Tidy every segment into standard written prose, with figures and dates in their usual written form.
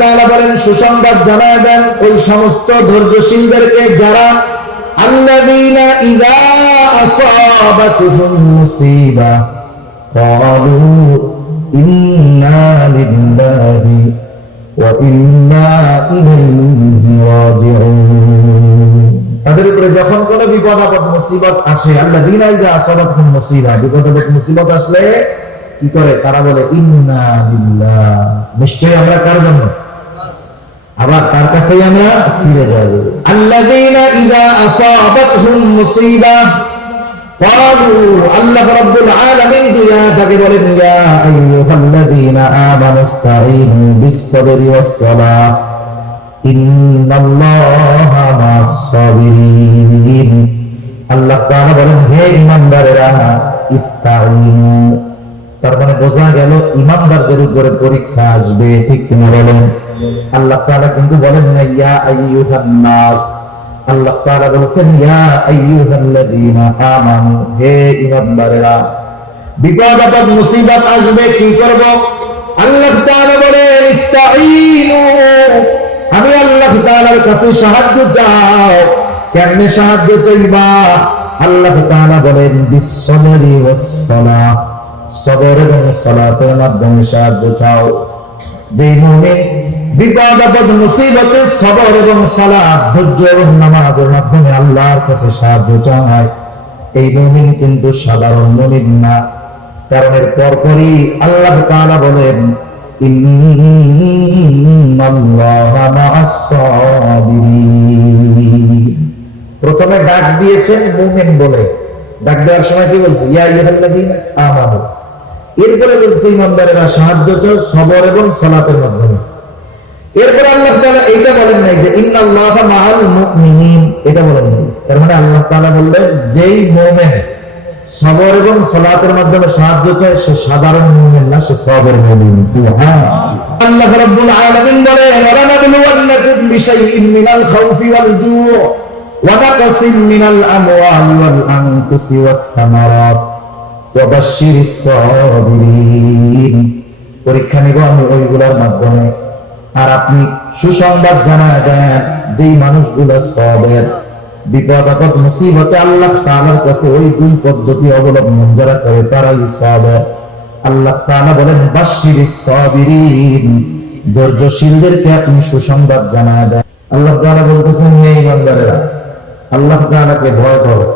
তাআলা বলেন সুসংবাদ জানায় দেন ওই সমস্ত ধৈর্যশীলদেরকে যারা আল্লাযীনা ইযা আসাবাতুহুম মুসিবা ক্বালু ইন্না লিল্লাহি ওয়া ইন্না ইলাইহি রাজিউন। তাদের উপরে যখন কোনো বিপদ আপদ মুসিবত আসে, আল্লাযীনা ইযা আসাবাতুহুম মুসিবা, বিপদ আপদ মুসিবত আসলে কি করে? তারা বলে ইন্না লিল্লাহ, নিশ্চয়ই আমরা কার জন্য? আবার তার কাছেই আমরা ফিরে যাব। আল্লাযীনা ইযা আসাবাতহুম মুসিবা ক্বালু, আল্লাহ রাব্বুল আলামিন দুইয়া তাকে বলেন ইয়া আইয়ুহাল্লাযীনা আমানু ইসতাঈনু বিস-সাবরি ওয়াস-সালাহ ইন্নাল্লাহা মা'আস-সাবিরিন। আল্লাহ তাআলা বলেন হে ঈমানদারেরা ইসতাঈনু, তার মানে বোঝা গেল ঈমানদারদের উপরে পরীক্ষা আসবে, ঠিক কিনা বলেন? আল্লাহ তাআলা কিন্তু বলেন না ইয়া আইয়ুহান নাস, আল্লাহ তাআলা বলেছেন ইয়া আইয়ুহাল্লাযীনা আমানু, হে ঈমানদারেরা। বিপদ আপদ মুসিবত আসবে, কি করব? আল্লাহ তাআলা বলেন ইসতাঈনু, আমি আল্লাহ তাআলার কাছে সাহায্য চাও। কেমনে সাহায্য চাইবা? আল্লাহ তাআলা বলেন বিস-সাবরি ওয়াস-সালাহ, সবর এবং সালাতের মাধ্যমে সাহায্য চাও। যে মুমিন বিপদ আপদ মুসিবতে সবর এবং সালাত, ধৈর্য এবং নামাজের মাধ্যমে আল্লাহর কাছে সাহায্য চায়, এই মুমিন কিন্তু সাধারণ মুমিন না। কারণ এর পরপরই আল্লাহ তাআলা বলেন ইন্নাল্লাহা মা'আস-সাবিরিন। প্রথমে ডাক দিয়েছেন মুমিন বলে, ডাক দেওয়ার সময় কি বলছে? ইয়া আইয়ুহাল্লাযীনা আমানু। এরপরে বলছে ঈমানদারেরা সাহায্য চাও সবর এবং সালাতের মাধ্যমে। এরপর আল্লাহ তাআলা এইটা বলেন নাই যে ইন্নাল্লাহা মা'আল মুমিনিন, এটা বলেন নাই। তার মানে আল্লাহ তাআলা বললেন যেই মুমিন সবর এবং সালাতের মাধ্যমে সাহায্য চায় সে সাধারণ মুমিন না, সে সবের মুমিন। সুবহানাল্লাহ। আল্লাহ রাব্বুল আলামিন বলেন ওয়ালা নাবলুওয়ান্নাকুম বিশাইইন মিনাল খাউফি ওয়াল জুউ ওয়া নাকসিন মিনাল আমওয়ালি ওয়াল আনফুসি ওয়াত থামারাত ওয়া বাশশিরিস সাবিরিন। পরীক্ষা নিব আমি ওইগুলোর মাধ্যমে, আর আপনি সুসংবাদ জানায় দেন যেই মানুষগুলো সবের, বিপদ আপদ মুসিবতে আল্লাহ তাআলার কাছে ওই দুই পদ্ধতি অবলম্বন যারা করে তারাই সবের। আল্লাহ তাআলা বলেন বাশশিরিস সাবিরিন, ধৈর্যশীলদেরকে আপনি সুসংবাদ জানায় দেন। আল্লাহ তাআলা বলতেছেন হে ঈমানদারেরা আল্লাহ তাআলাকে ভয় করো।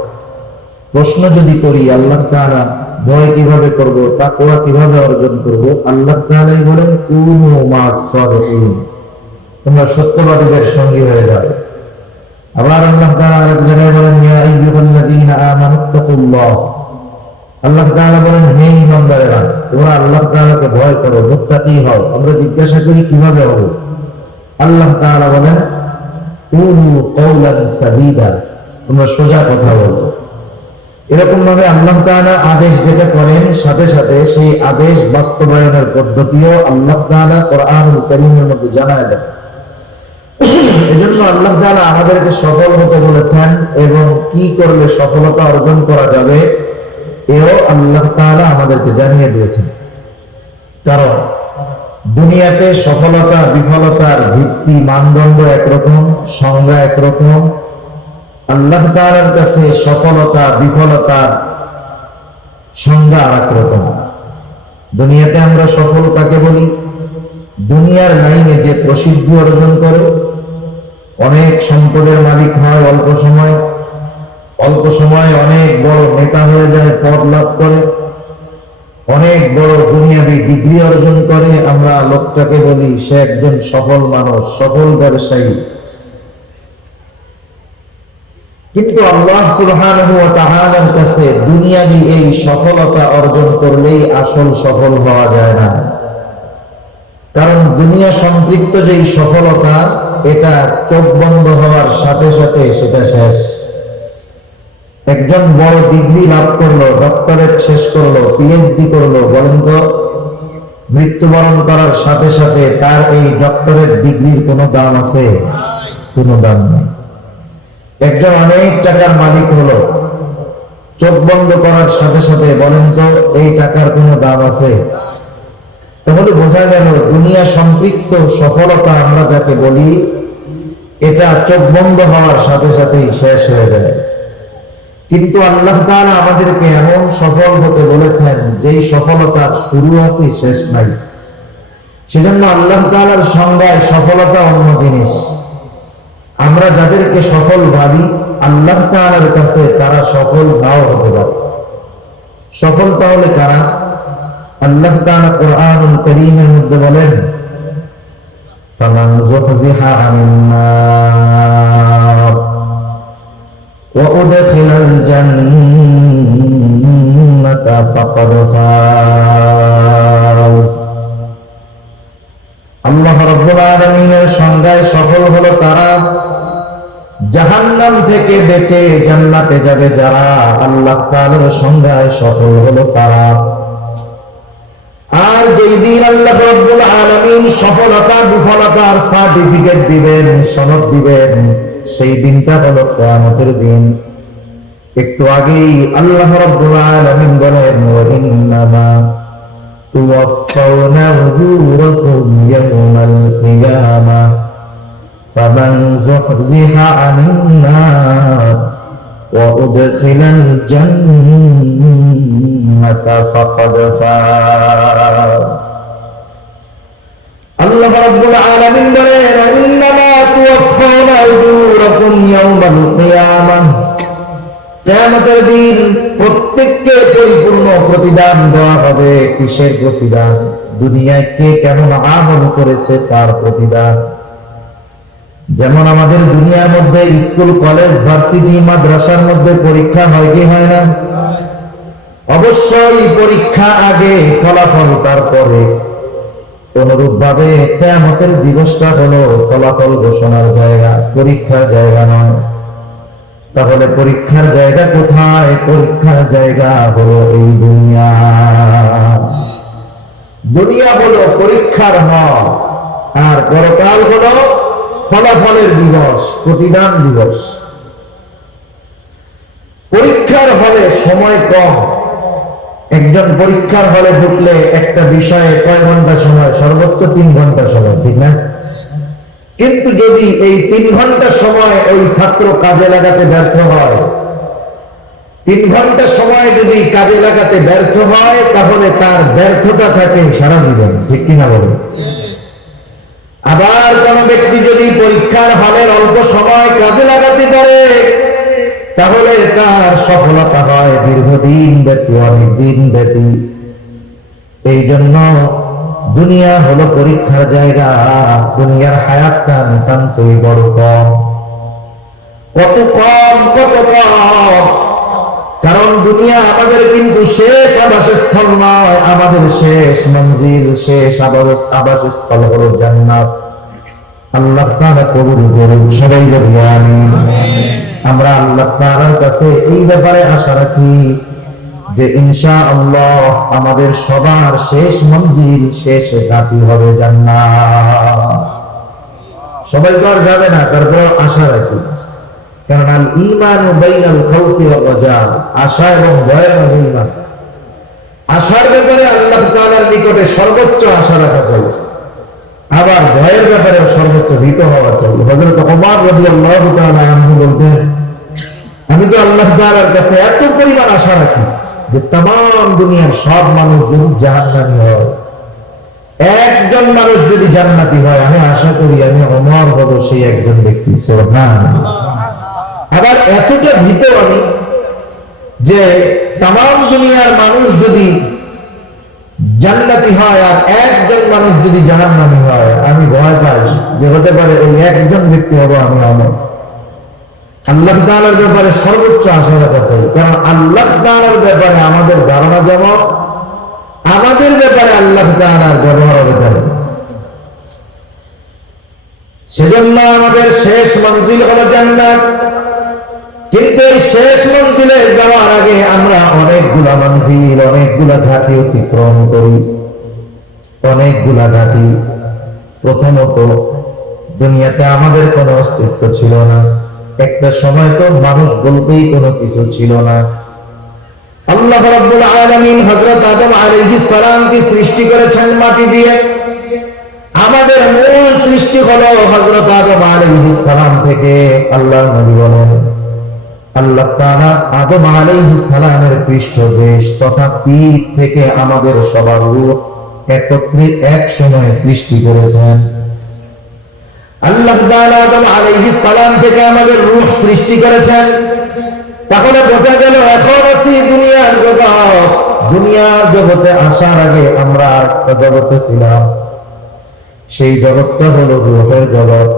প্রশ্ন যদি করি আল্লাহ তাআলা ভয় কিভাবে করব, তাকওয়া কিভাবে অর্জন করব, আল্লাহ তাআলাই বলেন কুনু মা'আস-সাদিকিন, তোমরা সত্যবাদীদের সঙ্গী হয়ে যাও। আবার আল্লাহ তাআলা আরেক জায়গায় বলেন ইয়া আইয়ুহাল্লাযীনা আমানুত্তাকুল্লাহ, আল্লাহ তাআলা বলেন হে ঈমানদারেরা তোমরা আল্লাহ তাআলাকে ভয় করো, মুত্তাকি হও। আমরা জিজ্ঞাসা করি কিভাবে হব? আল্লাহ তাআলা বলেন কুলু কওলান সাদীদা, তোমরা সোজা কথা বলো। এরকম ভাবে আল্লাহ তাআলা আদেশ যেটা করেন সাথে সাথে সেই আদেশ বাস্তবায়নের পদ্ধতিও আল্লাহ তাআলা কোরআনুল কারীমের মধ্যে জানায় দেন। এজন্য আল্লাহ তাআলা আমাদেরকে সফল হতে বলেছেন এবং কি করলে সফলতা অর্জন করা যাবে এও আল্লাহ তাআলা আমাদেরকে জানিয়ে দিয়েছেন। কারণ দুনিয়াতে সফলতা বিফলতার ভিত্তি মানদণ্ড একরকম, সংজ্ঞা একরকম। আল্লাহ তাআলার কাছে সফলতা বিফলতার সংজ্ঞা একরকম। দুনিয়াতে আমরা সফল কাকে বলি? দুনিয়ার লাইনে যে প্রসিদ্ধি অর্জন করে, অনেক সম্পদের মালিক হয় অল্প সময় অনেক বড় নেতা হয়ে যায়, পদ লাভ করে, অনেক বড় দুনিয়াবি ডিগ্রি অর্জন করে, আমরা লোকটাকে বলি সে একজন সফল মানুষ, সফল ব্যবসায়ী। কিন্তু আল্লাহ সুবহানাহু ওয়া তাআলার কাছে দুনিয়াবি এই সফলতা অর্জন করলেই আসল সফল হওয়া যায় না। কারণ দুনিয়া সম্পৃক্ত যেই সফলতা এটা চোখ বন্ধ হওয়ার সাথে সাথে সেটা শেষ। একজন বড় ডিগ্রি লাভ করলো, ডক্টরেট শেষ করলো, পিএইচডি করলো, বলেন তো মৃত্যুবরণ করার সাথে সাথে তার এই ডক্টরেট ডিগ্রির কোনো দাম আছে? কোনো দাম নেই। একজন অনেক টাকার মালিক হলো, চোখ বন্ধ করার সাথে সাথে বলেন তো এই টাকার কোনো দাম আছে? তাহলে বোঝা গেল দুনিয়া সম্পৃক্ত সফলতা আমরা যাকে বলি এটা চোখ বন্ধ হওয়ার সাথে সাথেই শেষ হয়ে যায়। কিন্তু আল্লাহ তাআলা আমাদেরকে এমন সফল হতে বলেছেন যেই সফলতার শুরু আছে শেষ নাই। সেজন্য আল্লাহ তাআলার সংজ্ঞায় সফলতা অন্য জিনিস। আমরা যাদেরকে সফল ভাবি আল্লাহ তাআলার কাছে তারা সফল নাও হতে পারে। সফল তাহলে কারা? আল্লাহ তাআলা কোরআনুল কারীমের মধ্যে বলেন, ফামান যুহজিহা আনিন নার ওয়া উদখিলাল জান্নাতা ফাকাদ ফাজ। আল্লাহ রাব্বুল আলামিনের সংজ্ঞায় সফল হলো তারা জাহান্নাম থেকে বেঁচে জান্নাতে যাবে যারা। আল্লাহ তাআলার সংজ্ঞায় সফল হলো তারা। আর যেই দিন আল্লাহ রাব্বুল আলামিন সফলতা বিফলতার সার্টিফিকেট দিবেন, সনদ দিবেন, সেই দিনটা হলো কিয়ামতের দিন। একটু আগেই আল্লাহ রাব্বুল আলামিন বলেন, ওয়া ইন্নামা তুওয়াফাউনা উজুরাকুম ইয়াওমাল কিয়ামাহ ফামান যুহজিহা আনিন নার ওয়া উদখিলাল জান্নাতা ফাকাদ ফাজ। আল্লাহ রাব্বুল আলামিন বলেন, ওয়া ইন্নামা তুওয়াফাউনা উজুরাকুম ইয়াওমাল কিয়ামাহ, কিয়ামতের দিন প্রত্যেককে পরিপূর্ণ প্রতিদান দেওয়া হবে। কিসের প্রতিদান? দুনিয়ায় কে কেমন আমল করেছে তার প্রতিদান। যেমন আমাদের দুনিয়ার মধ্যে স্কুল, কলেজ, ভার্সিটি, মাদ্রাসার মধ্যে পরীক্ষা হয় কি হয় না? অবশ্যই পরীক্ষা আগে, ফলাফল তারপরে। অনুরূপ ভাবে কিয়ামতের দিবসটা হলো ফলাফল ঘোষণার জায়গা, পরীক্ষার জায়গা নয়। তাহলে পরীক্ষার জায়গা কোথায়? পরীক্ষার জায়গা হলো এই দুনিয়া। দুনিয়া হলো পরীক্ষার হল, আর পরকাল হলো ফলাফলের দিবস, প্রতিদান দিবস। পরীক্ষার হলে সময় কম। একজন পরীক্ষার হলে ঢুকলে একটা বিষয়ে কয় ঘন্টা সময়? সর্বোচ্চ 3 ঘন্টা সময়, ঠিক না? কিন্তু যদি এই 3 ঘন্টা সময় ওই ছাত্র কাজে লাগাতে ব্যর্থ হয়, 3 ঘন্টা সময় যদি কাজে লাগাতে ব্যর্থ হয়, তাহলে তার ব্যর্থতা থাকে সারা জীবন, ঠিক কিনা বলে? আবার কোন ব্যক্তি যদি পরীক্ষার হলের অল্প সময় কাজে লাগাতে পারে, তাহলে তার সফলতা হয় দীর্ঘদিন ব্যাপী, অনেক দিন ব্যাপী। এই জন্য দুনিয়া হলো পরীক্ষার জায়গা। দুনিয়ার হায়াতটা নিতান্তই বড় কম। কত কম, কত কম! কারণ দুনিয়া আমাদের কিন্তু শেষ আবাসস্থল নয়, আমাদের শেষ মঞ্জিল, শেষ আবাসস্থল হলো জান্নাত। আল্লাহ তাআলা কবুল করুন, সবাই বলি আমিন। আমরা আল্লাহ তাআলার কাছে এই ব্যাপারে আশা রাখি যে ইনশাআল্লাহ আমাদের সবার শেষ মঞ্জিল, শেষ ঘাঁটি হবে জান্নাত। সবাই তো আর যাবে না, তারপর আশা রাখি। কারণ আল ঈমানু বাইনাল খাউফি ওয়ার রাজা, আশা এবং ভয়ের মাঝে ঈমান। আশার ব্যাপারে আল্লাহ তাআলার নিকটে সর্বোচ্চ আশা রাখা চাই, আবার ভয়ের ব্যাপারে সর্বোচ্চ ভীত হওয়া চাই। হযরত ওমর রাদিয়াল্লাহু তাআলা আনহু বলতেন, আমি তো আল্লাহ তাআলার কাছে এত পরিমাণ আশা রাখি যে तमाम দুনিয়ার সব মানুষ যদি জাহান্নামী হয়, একজন মানুষ যদি জান্নাতি হয়, আমি আশা করি আমি ওমর হব সেই একজন ব্যক্তি। সুবহানাল্লাহ। আবার এতটা ভীত আমি যে तमाम দুনিয়ার মানুষ যদি জান্নাতি হয় আর একজন মানুষ যদি জাহান্নামী হয়, আমি ভয় পাই যে হতে পারে ওই একজন ব্যক্তি হবো আমি ওমর। আল্লাহ তাআলার ব্যাপারে সর্বোচ্চ আশা রাখা চাই, কারণ আল্লাহ তাআলার ব্যাপারে আমাদের ধারণা যেমন, আমাদের ব্যাপারে আল্লাহ তাআলার ব্যবহার হবে তেমন। সেজন্য আমাদের শেষ মঞ্জিল হলো জান্নাত। কিন্তু এই শেষ মঞ্জিলে যাওয়ার আগে আমরা অনেকগুলা মঞ্জিল, অনেকগুলা ঘাটি অতিক্রম করি, অনেকগুলা ঘাটি। প্রথমত, দুনিয়াতে আমাদের কোনো অস্তিত্ব ছিল না। একটা সময় তো মানুষ বলতেই কোনো কিছু ছিল না। আল্লাহ রাব্বুল আলামিন হযরত আদম আলাইহিস সালামকে সৃষ্টি করেছেন মাটি দিয়ে। আমাদের মূল সৃষ্টি হলো হযরত আদম আলাইহিস সালাম থেকে। আল্লাহর নবী বলেন, আল্লাহ তাআলা আদম আলাইহিস সালামের পৃষ্ঠদেশ তথা পিঠ থেকে আমাদের সবার রূহ একত্রে এক সময় সৃষ্টি করেছেন। আল্লাহ তাআলা আদম আলাইহিস সালাম থেকে আমাদের রূহ সৃষ্টি করেছেন। তাহলে বোঝা গেল এখন আছি দুনিয়ার জগৎ। দুনিয়ার জগতে আসার আগে আমরা একটা জগতে ছিলাম, সেই জগৎটা হলো রূহের জগৎ।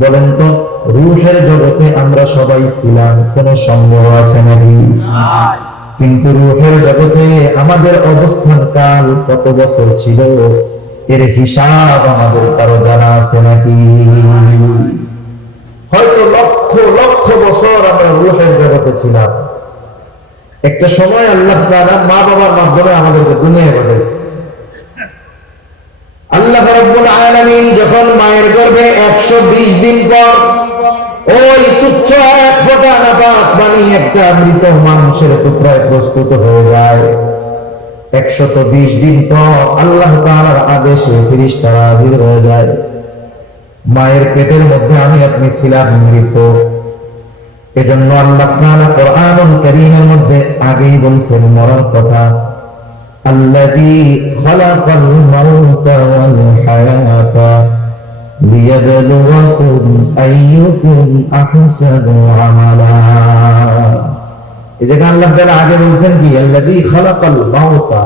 বলেন তো, রূহের জগতে আমরা সবাই ছিলাম, কোন সন্দেহ আছে নাকি? কিন্তু রূহের জগতে আমাদের অবস্থান কাল কত বছর ছিল এর হিসাব আমাদের কারো জানা আছে নাকি? হয়তো লক্ষ লক্ষ বছর আমরা রূহের জগতে ছিলাম। একটা সময় আল্লাহ তাআলা মা বাবার মাধ্যমে আমাদেরকে দুনিয়ায় পাঠিয়েছে। আল্লাহ রাব্বুল আলামিন যখন মায়ের গর্ভে 120 দিন পর ওই তুচ্ছ এক ফোঁটা নাপাক পানি একটা মৃত মানুষের টুকরায় প্রস্তুত হয়ে যায়, 120 দিন পর আল্লাহ তাআলার আদেশে ফেরেশতারা হাজির হয়ে যায়। মায়ের পেটের মধ্যে আমি আপনি ছিলাম মৃত। এজন্য আল্লাহ তাআলা কোরআনুল কারীমের মধ্যে আগেই বলছেন মরার কথা, আল্লাযী খালাকাল মাউতা ওয়াল হায়াতা লিয়াবলুয়াকুম আইয়ুকুম আহসানু আমালা। এই জায়গা আল্লাহ তাআলা আগে বলছেন কি, আল্লাযী খালাকাল মাউতা,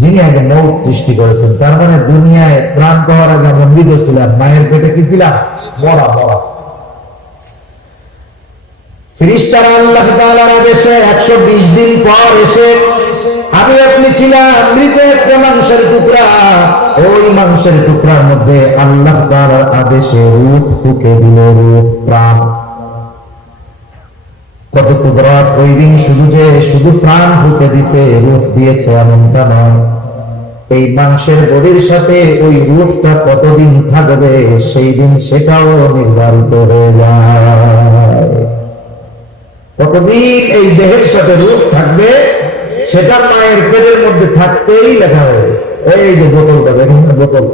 যিনি আগে মৌত সৃষ্টি করেছেন। তার মানে দুনিয়ায় প্রাণ পাওয়ার আগে আমরা মৃত ছিলাম, মায়ের পেটে কি ছিলাম? মরা। ফেরেশতারা আল্লাহ তাআলার আদেশে 120 দিন পর এসে আমি আপনি ছিলাম মৃত একটা মাংসের টুকরা। ওই মাংসের টুকরার মধ্যে আল্লাহ তাআলার আদেশে রূহ ফুঁকে দিল, রূহ প্রাণ। কত কুদরত ওই দিন! শুধু প্রাণ ফুঁকে দিছে, রূহ দিয়েছে এমনটা নয়। এই মাংসের বডির সাথে ওই রূহটা কতদিন থাকবে সেই দিন সেটাও নির্ধারিত হয়ে যায়। কতদিন এই দেহের সাথে রূহ থাকবে সেটা মায়ের পেটের মধ্যে থাকতেই লেখা হয়েছে। এই যে বোতলটা দেখেন না, বোতল,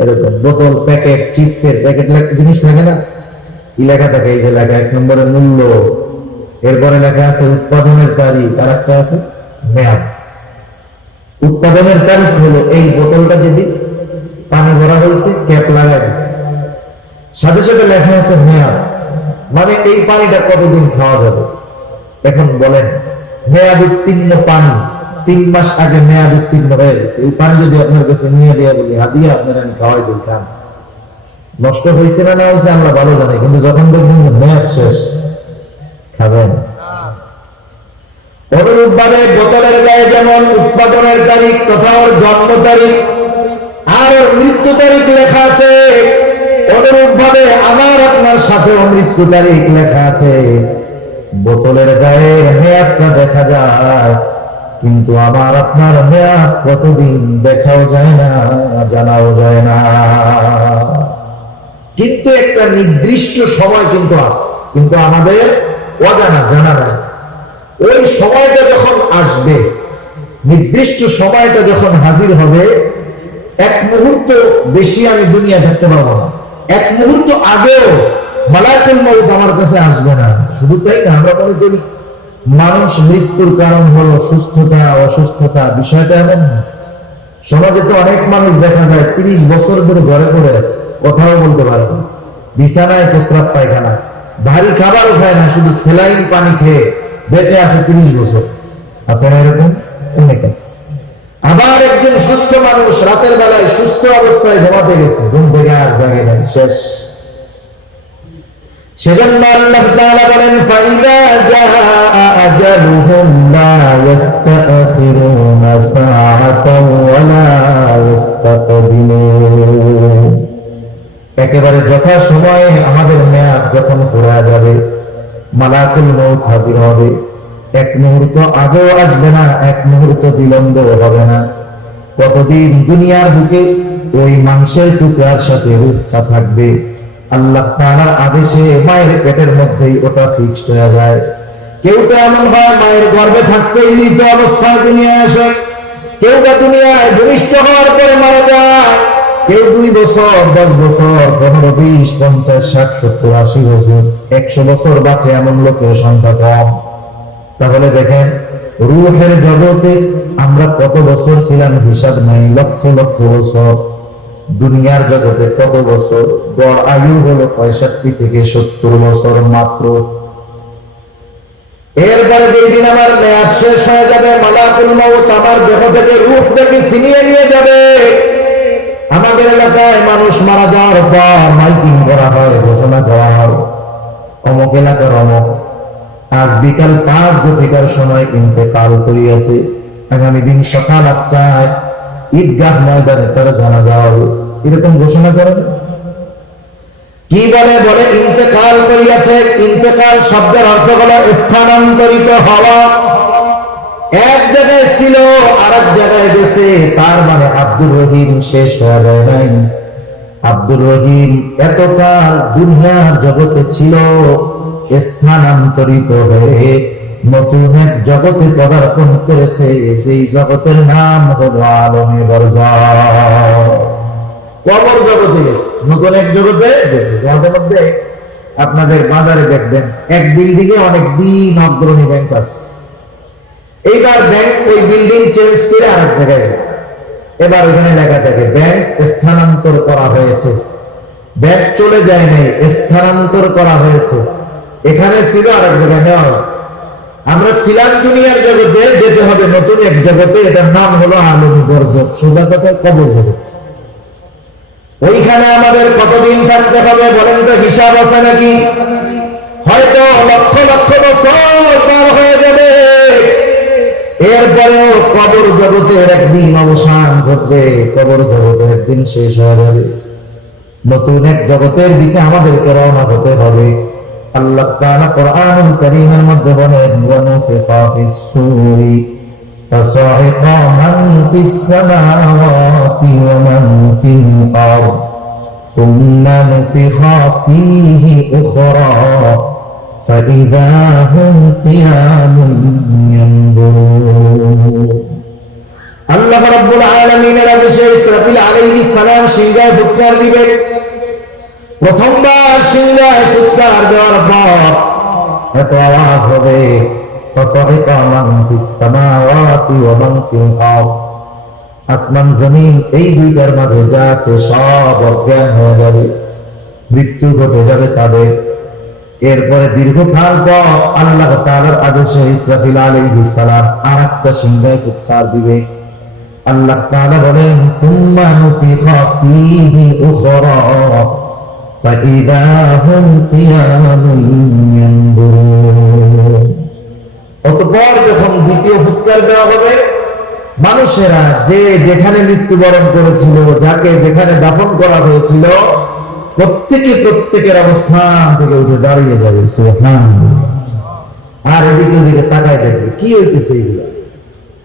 এরকম বোতল, প্যাকেট, চিপসের প্যাকেট জিনিস থাকে না, কি লেখা থাকে? এই যে লেখা 1 নম্বরে মূল্য, এরপরে লেখা আছে উৎপাদনের তারিখ, আর একটা আছে মেয়াদ। উৎপাদনের তারিখ হলো এই বোতলটা যেদিন পানি ভরা হয়েছে, ক্যাপ লাগাই দিচ্ছে, সাথে সাথে লেখা আছে মেয়াদ, মানে এই পানিটা কতদিন খাওয়া যাবে। এখন বলেন, মেয়াদ উত্তীর্ণ পানি 3 মাস আগে মেয়াদ উত্তীর্ণ হয়ে গেছে, এই পানি যদি আপনার কাছে নিয়ে দেওয়া বলি হাদিয়া আপনার আমি খাওয়াই দিই, খান, নষ্ট হয়েছে না হয়েছে আল্লাহ ভালো জানে, কিন্তু যখন দেখবেন মেয়াদ শেষ খাবেন। অনুরূপ ভাবে বোতলের গায়ে যেমন উৎপাদনের তারিখ তথা ওর জন্ম তারিখ আর মৃত্যু তারিখ লেখা আছে, অনুরূপ ভাবে আমার আপনার সাথে মৃত্যু তারিখ লেখা আছে। বোতলের গায়ে মেয়াদটা দেখা যায়, কিন্তু আমার আপনার মেয়াদ কতদিন দেখাও যায় না, জানাও যায় না। কিন্তু একটা নির্দিষ্ট সময় কিন্তু আছে, কিন্তু আমাদের অজানা, জানা নাই। ওই সময়টা যখন আসবে, নির্দিষ্ট সময়টা যখন হাজির হবে, 1 মুহূর্ত বেশি আমি দুনিয়া থাকতে পারবো না, 1 মুহূর্ত আগেও মালাকুল মউত আমার কাছে আসবে না। শুধু তাই না, আমরা মনে করি মানুষ মৃত্যুর কারণ হলো সুস্থতা, অসুস্থতা, বিষয়টা এমন না। সমাজে তো অনেক মানুষ দেখা যায় 30 বছর ধরে ঘরে পড়ে আছে, কথাও বলতে পারে না, বিছানায় প্রস্রাব পায়খানা, ভারী খাবারও খায় না, শুধু স্যালাইন পানি খেয়ে বেঁচে আছে 30 বছর। আছে না এরকম? অনেক আছে। আবার একজন সুস্থ মানুষ রাতের বেলায় সুস্থ অবস্থায় ঘুমাতে গেছে, ঘুম থেকে আর জাগে নাই, শেষ। সেজন্য আল্লাহ তাআলা বলেন, ফাইদা জাআ আজালুহুম লা ইস্তাখিরুনা সাআতাও ওয়া লা ইস্তাকদিমুন। একেবারে যথা সময়ে আমাদের মেয়াদ যখন ফুরিয়ে যাবে, মালাকুল মউত হাজির হবে, 1 মুহূর্ত আগেও আসবে না, 1 মুহূর্ত বিলম্ব হবে না। কতদিন দুনিয়ার বুকে ওই মাংসের টুকরার সাথে রূহটা থাকবে, আল্লাহ তাআলার আদেশে মায়ের পেটের মধ্যেই ওটা ফিক্সড হয়ে যায়। কেউ তো এমন হয় মায়ের গর্ভে থাকতেই মৃত অবস্থায় দুনিয়ায় আসে, কেউ বা দুনিয়ায় ভূমিষ্ঠ হওয়ার পরে মারা যায়, কেউ 2 বছর 10 বছর 15 20 50 60 70 80 বছর 100 বছর বাঁচে এমন লোকের সংখ্যা কম। তাহলে দেখেন রূহের জগতে আমরা কত বছর ছিলাম হিসাব নাই, লক্ষ লক্ষ বছর। দুনিয়ার জগতে কত বছর? গড় আয়ু হলো 65 থেকে 70 বছর মাত্র। এরপরে যেই দিন আমার মেয়াদ শেষ হয়ে যাবে, মালাকুল মউত আমার দেহ থেকে রূহ থেকে ছিনিয়ে নিয়ে যাবে। আমাদের এলাকায় মানুষ মারা যাওয়ার পর মাইকিং করা হয়, ঘোষণা করা হয়, অমুক এলাকার অমুক আজ বিকাল 5 ঘটিকার সময় ইন্তেকাল করিয়াছে, আগামী দিন সকাল 8টায় ঈদগাহ ময়দানে তার জানাজা হবে। এরকম ঘোষণা করেন। কি বলে? বলে ইন্তেকাল করিয়াছে। ইন্তেকাল শব্দের অর্থ হলো স্থানান্তরিত হওয়া। এক জায়গায় ছিল আর এক জায়গায় গেছে, তার মানে আব্দুর রহিম শেষ হয়ে যায় নাই। আব্দুর রহিম এতকাল দুনিয়ার জগতে ছিল, স্থানান্তরিত হয়ে নতুন এক জগতে পদার্পণ করেছে, যেই জগতের নাম হলো আলমে বরজাখ। কবর জগতে গেছে, নতুন এক জগতে গেছে। যাদের মধ্যে আপনাদের বাজারে দেখবেন এক বিল্ডিং এ অনেক দিন অগ্রণী ব্যাংক আছে, এইবার ব্যাংক ওই বিল্ডিং চেঞ্জ করে আরেক জায়গায় গেছে। এবার ওখানে লেখা থাকে ব্যাংক স্থানান্তর করা হয়েছে। ব্যাংক চলে যায় নাই, স্থানান্তর করা হয়েছে। এখানে ছিল আরেক জায়গায় নেওয়া হয়েছে। আমরা ছিলাম দুনিয়ার জগতে, যেতে হবে নতুন এক জগতে, এটার নাম হলো আলমে বরজাখ, সোজা কথায় কবর জগৎ। ওইখানে আমাদের কতদিন থাকতে হবে বলেন তো? হিসাব আছে নাকি? হয়তো লক্ষ লক্ষ বছর পার হয়ে যাবে। এরপরেও কবর জগতের একদিন অবসান ঘটবে, কবর জগতের একদিন শেষ হয়ে যাবে। নতুন এক জগতের দিকে আমাদেরকে রওনা হতে হবে। আল্লাহ তাআলা কোরআনুল কারীমের মধ্যে বলেন, ওয়া নুফিখা ফিস সূরি ফাসাইকা মান ফিস সামাওয়াতি ওয়া মান ফিল আরদ সুম্মা নুফিখা ফীহি উখরা ফাইযা হুম কিয়ামুন ইয়ানজুরুন। আল্লাহ রাব্বুল আলামিনের আদেশে ইসরাফিল আলাইহিস সালাম সিংহায় ফুৎকার দিবে। প্রথমবার সিংহায় ফুৎকার দেওয়ার পর এত আওয়াজ হবে, ফাসাইকা মান ফিস সামাওয়াতি ওয়া মান ফিল আরদ, আসমান জমিন এই দুইটার মাঝে যা আছে সব অজ্ঞান হয়ে যাবে, মৃত্যু ঘটে যাবে তাদের। এরপরে দীর্ঘকাল পর আল্লাহ তাআলার আদেশে ইসরাফিল আলাইহিস সালাম আরেকটা সিংহায় ফুৎকার দিবে। আল্লাহ তাআলা বলেন, সুম্মা নুফিখা ফীহি উখরা ফাইযা হুম কিয়ামুন ইয়ানজুরুন। অতঃপর যখন দ্বিতীয় ফুৎকার দেওয়া হবে, মানুষেরা যে যেখানে মৃত্যুবরণ করেছিল, যাকে যেখানে দাফন করা হয়েছিল, প্রত্যেকে প্রত্যেকের অবস্থান থেকে উঠে দাঁড়িয়ে যাবে। সুবহানাল্লাহ। আর এদিকে ওদিকে তাকায় দেখবে কি হইতেছে, এগুলা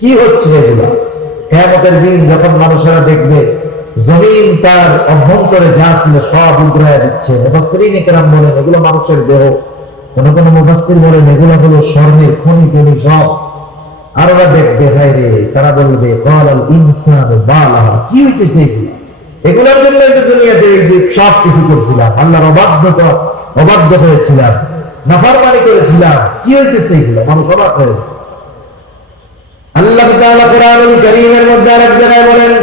কি হচ্ছে, এগুলা কিয়ামতের দিন যখন মানুষেরা দেখবে জমিন তার অভ্যন্তরে যা ছিল সব উগড়ায় দিচ্ছে। মুফাসসিরিন ইকরাম বলেন এগুলো মানুষের দেহ, কোন কোন মুফাসসির বলেন এগুলো হলো স্বর্ণের খনি টনি সব। আর ওরা দেখবে, হায় রে, তারা বলবে ক্বালাল ইনসানু মালাহা, কি হইতেছে এগুলা? এগুলোর জন্য এই দুনিয়াতে সব কিছু করছিলাম, আল্লাহর অবাধ্য হয়েছিলাম, নাফরমানি করেছিলাম, কি হইতেছে এগুলো? মানুষ অবাক হয়ে। আল্লাহ তাআলা কোরআনুল কারীমের মধ্যে আরেক জায়গায় বলেন,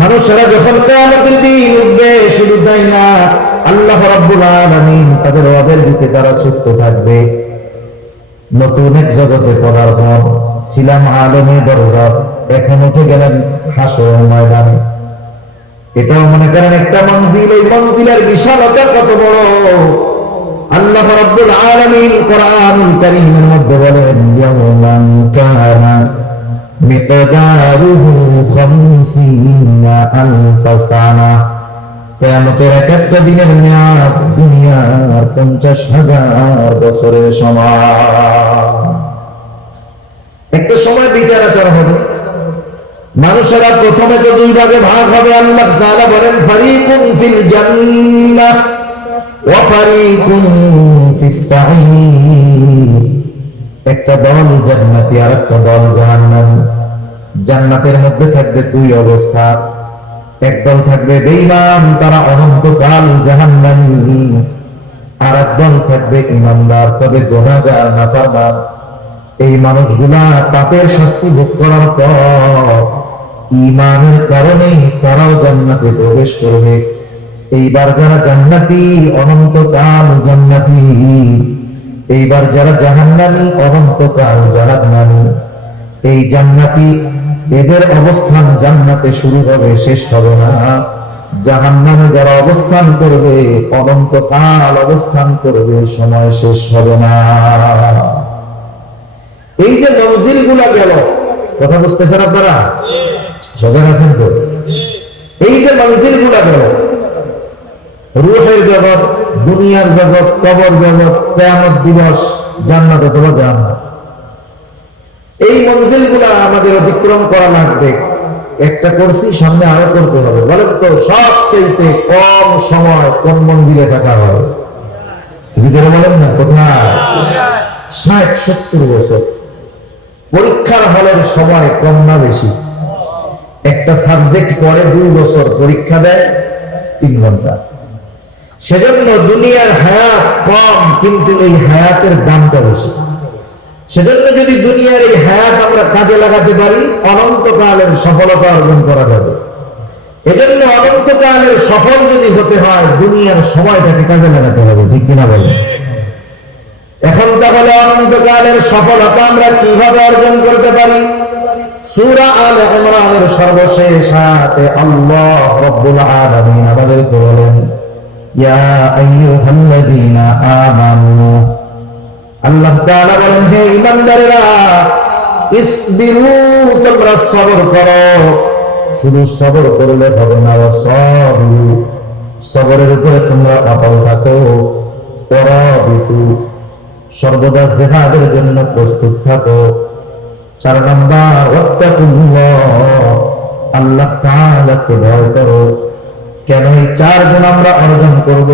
মানুষেরা যখন কিয়ামতের দিন উঠবে, শুধু তাই না, আল্লাহ রাব্বুল আলামিন তাদের রবের দিকে তারা চুক্ত থাকবে। নতুন এক জগতে পদার্পণ, ছিলাম আলমে বরজাখ, এখন উঠে গেলেন হাসর ময়দানে। এটাও মনে করেন একটা মঞ্জিল। এই মঞ্জিলের বিশালতা কত বড়! আল্লাহ রাব্বুল আলামিন কোরআনুল কারীমের মধ্যে বলেন, ইয়াওমান কানা মিকদারুহু 50,000 সানা, কিয়ামতের একটা দিনের মেয়াদ দুনিয়ার 50,000 বছরের সমান। একটা সময় বিচার আচার হবে, মানুষেরা প্রথমে তো 2 ভাগে ভাগ হবে। আল্লাহ তাআলা বলেন, ফারিকুন ফিল জান্নাহ ওয়া ফারিকুন ফিস সাঈর, একটা দল জান্নাতি আর একটা দল জাহান্নামী। জান্নাতের মধ্যে থাকবে দুই অবস্থা, একদল থাকবে বেঈমান, তারা অনন্তকাল জাহান্নামী, আর একদল থাকবে ঈমানদার তবে গুনাহগার নাফরমান। এই মানুষগুলা পাপের শাস্তি ভোগ করার পর ঈমানের কারণে তারাও জান্নাতে প্রবেশ করবে। এইবার যারা জান্নাতি অনন্তকাল জান্নাতি, এইবার যারা জাহান্নামী অনন্তকাল জাহান্নামী। এই জান্নাতি এদের অবস্থান জান্নাতে শুরু হবে, শেষ হবে না। জাহান্নামে যারা অবস্থান করবে অনন্তকাল অবস্থান করবে, সময় শেষ হবে না। এই যে মঞ্জিল গুলা গেল, কথা বুঝতেছেন আপনারা? সজাগ আছেন তো? এই যে মঞ্জিল গুলা গেল, রূহের জগৎ, দুনিয়ার জগৎ, কবর জগৎ, কিয়ামত দিবস, জান্নাত অথবা জাহান্নাম, এই মঞ্জিল গুলা আমাদের অতিক্রম করা লাগবে। একটা করছি, সামনে আরো করতে হবে। বলেন তো সবচেয়ে কম সময় কোন মঞ্জিলে থাকা হবে? ভিতরে বলেন না, কোথায়? 60-70 বছর। পরীক্ষার হলের সময় কম না বেশি? একটা সাবজেক্ট পড়ে 2 বছর, পরীক্ষা দেয় 3 ঘন্টা। সেজন্য দুনিয়ার হায়াত কম, কিন্তু এই হায়াতের দামটা বেশি। সেজন্য যদি দুনিয়ার এই হায়াত আমরা কাজে লাগাতে পারি, অনন্তকালের সফলতা অর্জন করা যাবে। এজন্য অনন্তকালের সফল যদি হতে হয়, দুনিয়ার সময়টাকে কাজে লাগাতে হবে, ঠিক কিনা বলেন? এখন তাহলে অনন্তকালের সফলতা আমরা কিভাবে অর্জন করতে পারি? সূরা আলে ইমরানের সর্বশেষ আয়াতে আল্লাহ রাব্বুল আলামিন আমাদেরকে বলেন, ইয়া আইয়ুহাল্লাযীনা আমানু, আল্লাহ তাআলা বলেন, হে ঈমানদারেরা, ইসবিরু, তোমরা সবর করো। শুধু সবর করলে হবে না, ওয়াসাবিরু, সবরের উপরে তোমরা অটল থাকো। ওয়ারাবিতু, সর্বদা জিহাদের জন্য প্রস্তুত থাকো। 4 নাম্বার, ওয়াত্তাকুল্লাহ, আল্লাহ তাআলাকে ভয় করো। কেন এই 4 গুণ আমরা অর্জন করব?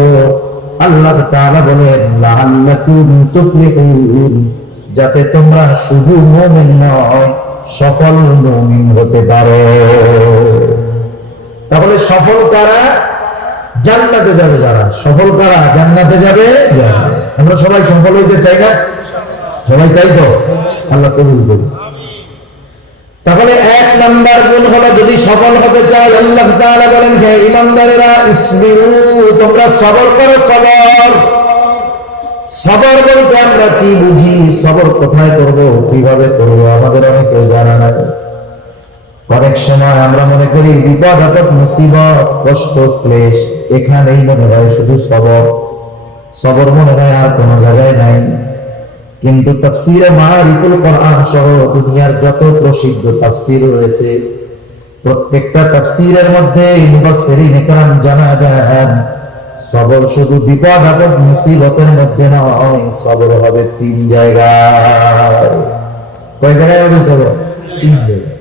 আল্লাহ তাআলা বলেন, লাআল্লাকুম তুফলিহুন, যাতে তোমরা শুধু মুমিন নয়, সফল মুমিন হতে পারো। তাহলে সফল কারা? জান্নাতে যাবে যারা। সফল কারা? জান্নাতে যাবে যারা। আমরা সবাই সফল হইতে চাই না? সবাই চাই তো? আল্লাহ কবুল করুন। তাহলে 1 নাম্বার গুণ হলো, যদি সফল হতে চাও, আল্লাহ তাআলা বলেন, হে ঈমানদারেরা, ইসবিরু, তোমরা সবর করো। সবর, সবর বলতে আমরা কি বুঝি? সবর কোথায় করব, কিভাবে করব, আমাদের অনেকে জানা নাই। অনেক সময় আমরা মনে করি বিপদ আপদ মুসিবত কষ্ট ক্লেশ এখানেই মনে হয় শুধু সবর। সবর মনে হয় আর কোনো জায়গায় নাই। কিন্তু তাফসীরে মারিফুল কোরআন সহ দুনিয়ার যত প্রসিদ্ধ তাফসীর রয়েছে, প্রত্যেকটা তাফসীরের মধ্যে মুফাসসিরিনে কেরাম জানা দেন, সবর শুধু বিপদ আপদ মুসিবতের মধ্যে নয়, সবর হবে 3 জায়গায়। কয় জায়গায় হবে সবর? 3 জায়গায়।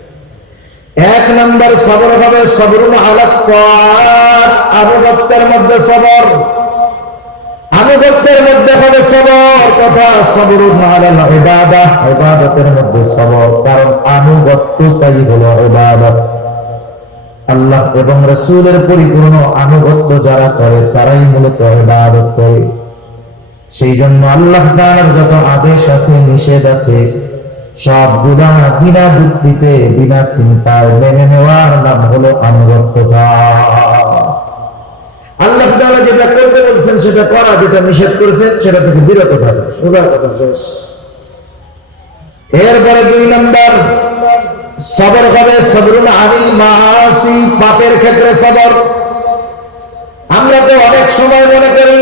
1 নাম্বার সবর হবে সবরুন আলা তাআত, আনুগত্যের মধ্যে সবর। আনুগত্যের মধ্যে হবে সবর, তথা সবরুন আলাল ইবাদাহ, ইবাদতের মধ্যে সবর। কারণ আনুগত্যটাই হলো ইবাদত। আল্লাহ এবং রাসূলের পরিপূর্ণ আনুগত্য যারা করে তারাই মূলত ইবাদত করে। সেই জন্য আল্লাহ তাআলার যত আদেশ আছে, নিষেধ আছে, সবগুলা বিনা যুক্তিতে বিনা চিন্তায় মেনে নেওয়ার নাম হলো আনুগত্যতা। আল্লাহ তাআলা যেটা করতে বলছেন সেটা করা, যেটা নিষেধ করেছেন সেটা থেকে বিরত থাকা, সোজা কথা শেষ। এরপরে 2 নাম্বার সবর হবে সবরুন আনিল মাআসি, পাপের ক্ষেত্রে সবর। আমরা তো অনেক সময় মনে করি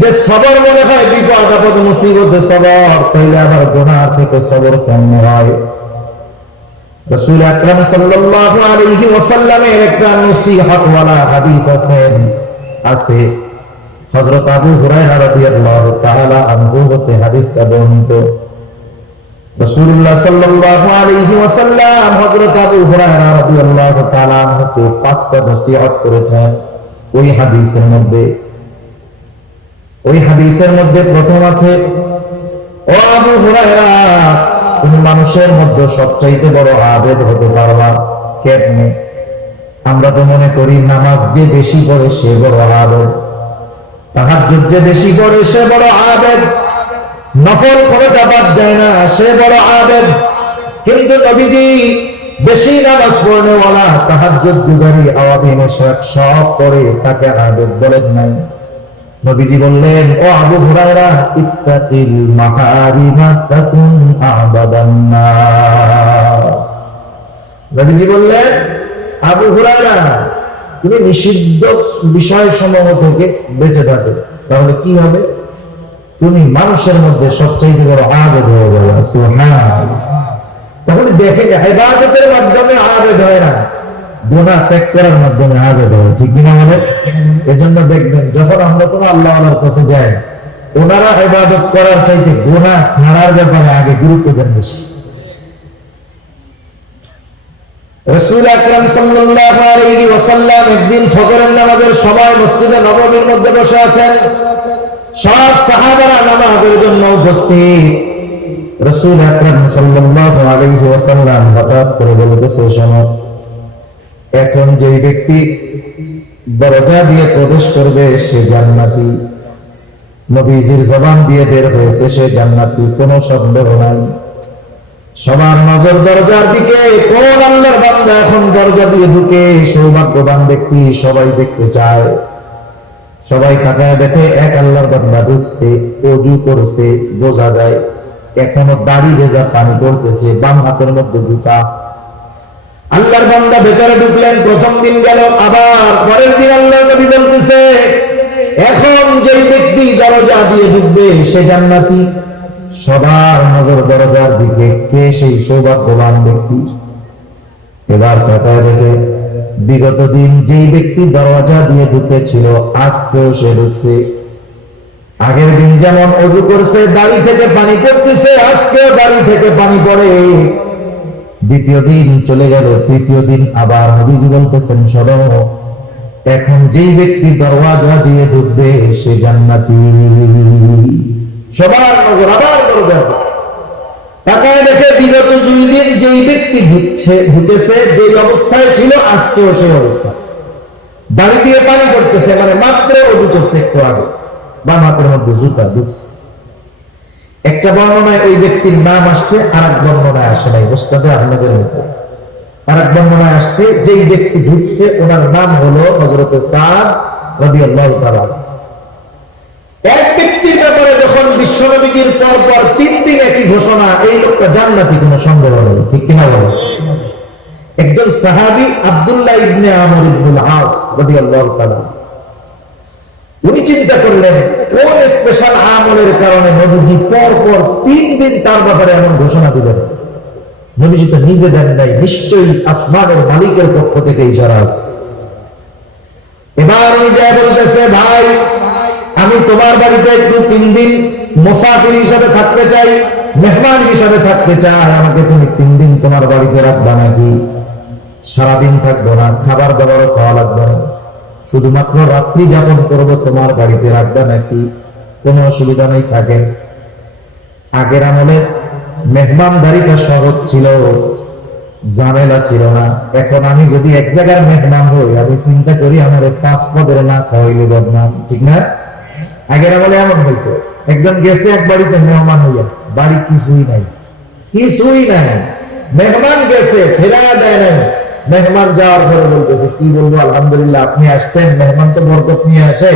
যে সবর মনে হয় বিপদ আপদ মুসিবতে সবর, তাইলে আবার গুনাহ থেকে সবর কেমন হয়? রাসূল আকরাম সাল্লাল্লাহু আলাইহি ওয়াসাল্লামের একটা নসিহত ওয়ালা হাদিস আছে। হযরত আবু হুরায়রা রাদিয়াল্লাহু তাআলা আনহু হতে হাদিসটা বর্ণিত। রাসূলুল্লাহ সাল্লাল্লাহু আলাইহি ওয়াসাল্লাম হযরত আবু হুরায়রা রাদিয়াল্লাহু তাআলা আনহুকে 5টা নসিহত করেছেন ওই হাদিসের মধ্যে। ওই হাদিসের মধ্যে প্রথম আছে, ও আবু হুরায়রা, তুমি মানুষের মধ্যে সবচাইতে বড় আবেদ হতে পারবা কেমনে? আমরা তো মনে করি নামাজ যে বেশি পড়ে সে বড় আবেদ, তাহাজ্জুদ যে বেশি পড়ে সে বড় আবেদ, নফল কোনটা বাদ যায় না সে বড় আবেদ। কিন্তু নবীজি বেশি নামাজ পড়নে ওয়ালা, তাহাজ্জুদ গুজারি, আওয়ামী নেশাত সব পড়ে তাকে আবেদ বলেন নাই। নবীজি বললেন, ও আবু হুরায়রা, ইত্তাকিল মাহারিমা তাকুন আবাদান নাস। নবীজি বললেন, আবু হুরায়রা, তুমি নিষিদ্ধ বিষয় সমূহ থেকে বেঁচে থাকো, তাহলে কি হবে? তুমি মানুষের মধ্যে সবচেয়ে বড় আবেদ হয়ে যাবে। সুবহানাল্লাহ। তাহলে দেখেন, ইবাদতের মাধ্যমে আবেদ হয় না, গুনাহ ত্যাগ করার মাধ্যমে আবেদ হয়, ঠিক কিনা আমাদের? এজন্য দেখবেন যখন আমরা কোনো আল্লাহর কাছে যাই, ওনারা ইবাদত করার চাইতে গুনাহ ছাড়ার ব্যাপারে আগে গুরুত্ব দেন বেশি। রাসূল আকরাম সাল্লাল্লাহু আলাইহি ওয়াসাল্লাম একদিন ফজরের নামাজের সময় মসজিদে নববীর মধ্যে বসে আছেন, সব সাহাবারা নামাজের জন্য উপস্থিত। রাসূল আকরাম সাল্লাল্লাহু আলাইহি ওয়াসাল্লাম হঠাৎ করে বলতেছে, শোনো, এখন যে ব্যক্তি দরজা দিয়ে প্রবেশ করবে সে জান্নাতি, নবীজির জবান দিয়ে বের হয়েছে সে জান্নাতি, কোনো সন্দেহ নাই। সবার নজর দরজার দিকে, কোন আল্লাহর বান্দা এখন দরজা দিয়ে ঢুকে সৌভাগ্যবান ব্যক্তি, সবাই দেখতে চায়। সবাই তাকায় দেখে এক আল্লাহর বান্দা ঢুকছে, ওযু করছে, বোঝা যায় এখনো দাড়ি ভেজা পানি পড়তেছে, বাম হাতের মধ্যে জুতা। আল্লাহর বান্দা ভেতরে ঢুকলেন, প্রথম দিন গেল, আবার পরের দিন আল্লাহর নবী বলতেছে, এখন যে ব্যক্তি দরজা দিয়ে ঢুকবে সে জান্নাতি। সবার নজর দরজার দিকে, কে সেই সৌভাগ্যবান ব্যক্তি? এবার তাকায় দেখে বিগত দিন যেই ব্যক্তি দরজা দিয়ে ঢুকেছিল আজকেও সে ঢুকছে। আগের দিন যেমন ওযু করছে, দাড়ি থেকে পানি পড়তেছে, আজকেও দাড়ি থেকে পানি পড়ে। দ্বিতীয় দিন চলে গেল, তৃতীয় দিন আবার নবীজি বলতেছেন, শোনো, এখন যেই ব্যক্তি দরজা দিয়ে ঢুকবে সে জান্নাতি। সবার নজর আবার দরজা তাকায় দেখে বিগত 2 দিন যেই ব্যক্তি ঢুকেছে যেই অবস্থায় ছিল আজকেও সেই অবস্থা, দাড়ি দিয়ে পানি পড়তেছে, মানে মাত্র ওযু করছে একটু আগে, বাম হাতের মধ্যে জুতা ঢুকছে। একটা বর্ণনায় ওই ব্যক্তির নাম আসছে, আর এক বর্ণনায় আসে নাই, ওস্তাদে আহমেদের মতো। আর এক বর্ণনায় আসছে যেই ব্যক্তি ঢুকছে ওনার নাম হলো হযরত সাদ রাদিয়াল্লাহু তাআলা। এক ব্যক্তির ব্যাপারে যখন বিশ্বনবীর পর 3 দিন একই ঘোষণা, এই লোকটা জান্নাতি, কোনো সন্দেহ নেই, ঠিক কিনা বলেন? একজন সাহাবী আব্দুল্লাহ ইবনে আমর ইবনুল আস রাদিয়াল্লাহু তাআলা, উনি চিন্তা করলেন কোন স্পেশাল আমলের কারণে নবীজি পর 3 দিন তার ব্যাপারে এমন ঘোষণা দিলেন। নবীজি তো নিজে দেন নাই, নিশ্চয়ই আসমানের মালিকের পক্ষ থেকে ইশারা আছে। এবার উনি যা বলতেছে, ভাই, আমি তোমার বাড়িতে একটু 3 দিন মুসাফির হিসাবে থাকতে চাই, মেহমান হিসাবে থাকতে চাই, আমাকে তুমি 3 দিন তোমার বাড়িতে রাখবা নাকি? সারাদিন থাকবো না, খাবার দাবারও খাওয়া লাগবে না, শুধুমাত্র রাত্রি যাপন করবো, তোমার বাড়িতে রাখবা নাকি? কোনো অসুবিধা নেই, থাকেন। আগের আমলে মেহমানদারিটা সহজ ছিল, ঝামেলা ছিল না। এখন আমি যদি এক জায়গায় মেহমান হই, আমি চিন্তা করি আমার 5 পদের না খাওয়াইলে বদনাম, ঠিক না? আগের আমলে এমন হইতো, একজন গেছে এক বাড়িতে মেহমান হইয়া, বাড়ি কিছুই নাই, কিছুই নাই, মেহমান গেছে ফেরা দেয় নাই। মেহমান যাওয়ার পরে বলতেছে, কি বলবো, আলহামদুলিল্লাহ আপনি আসছেন, মেহমান তো বরকত নিয়ে আসে,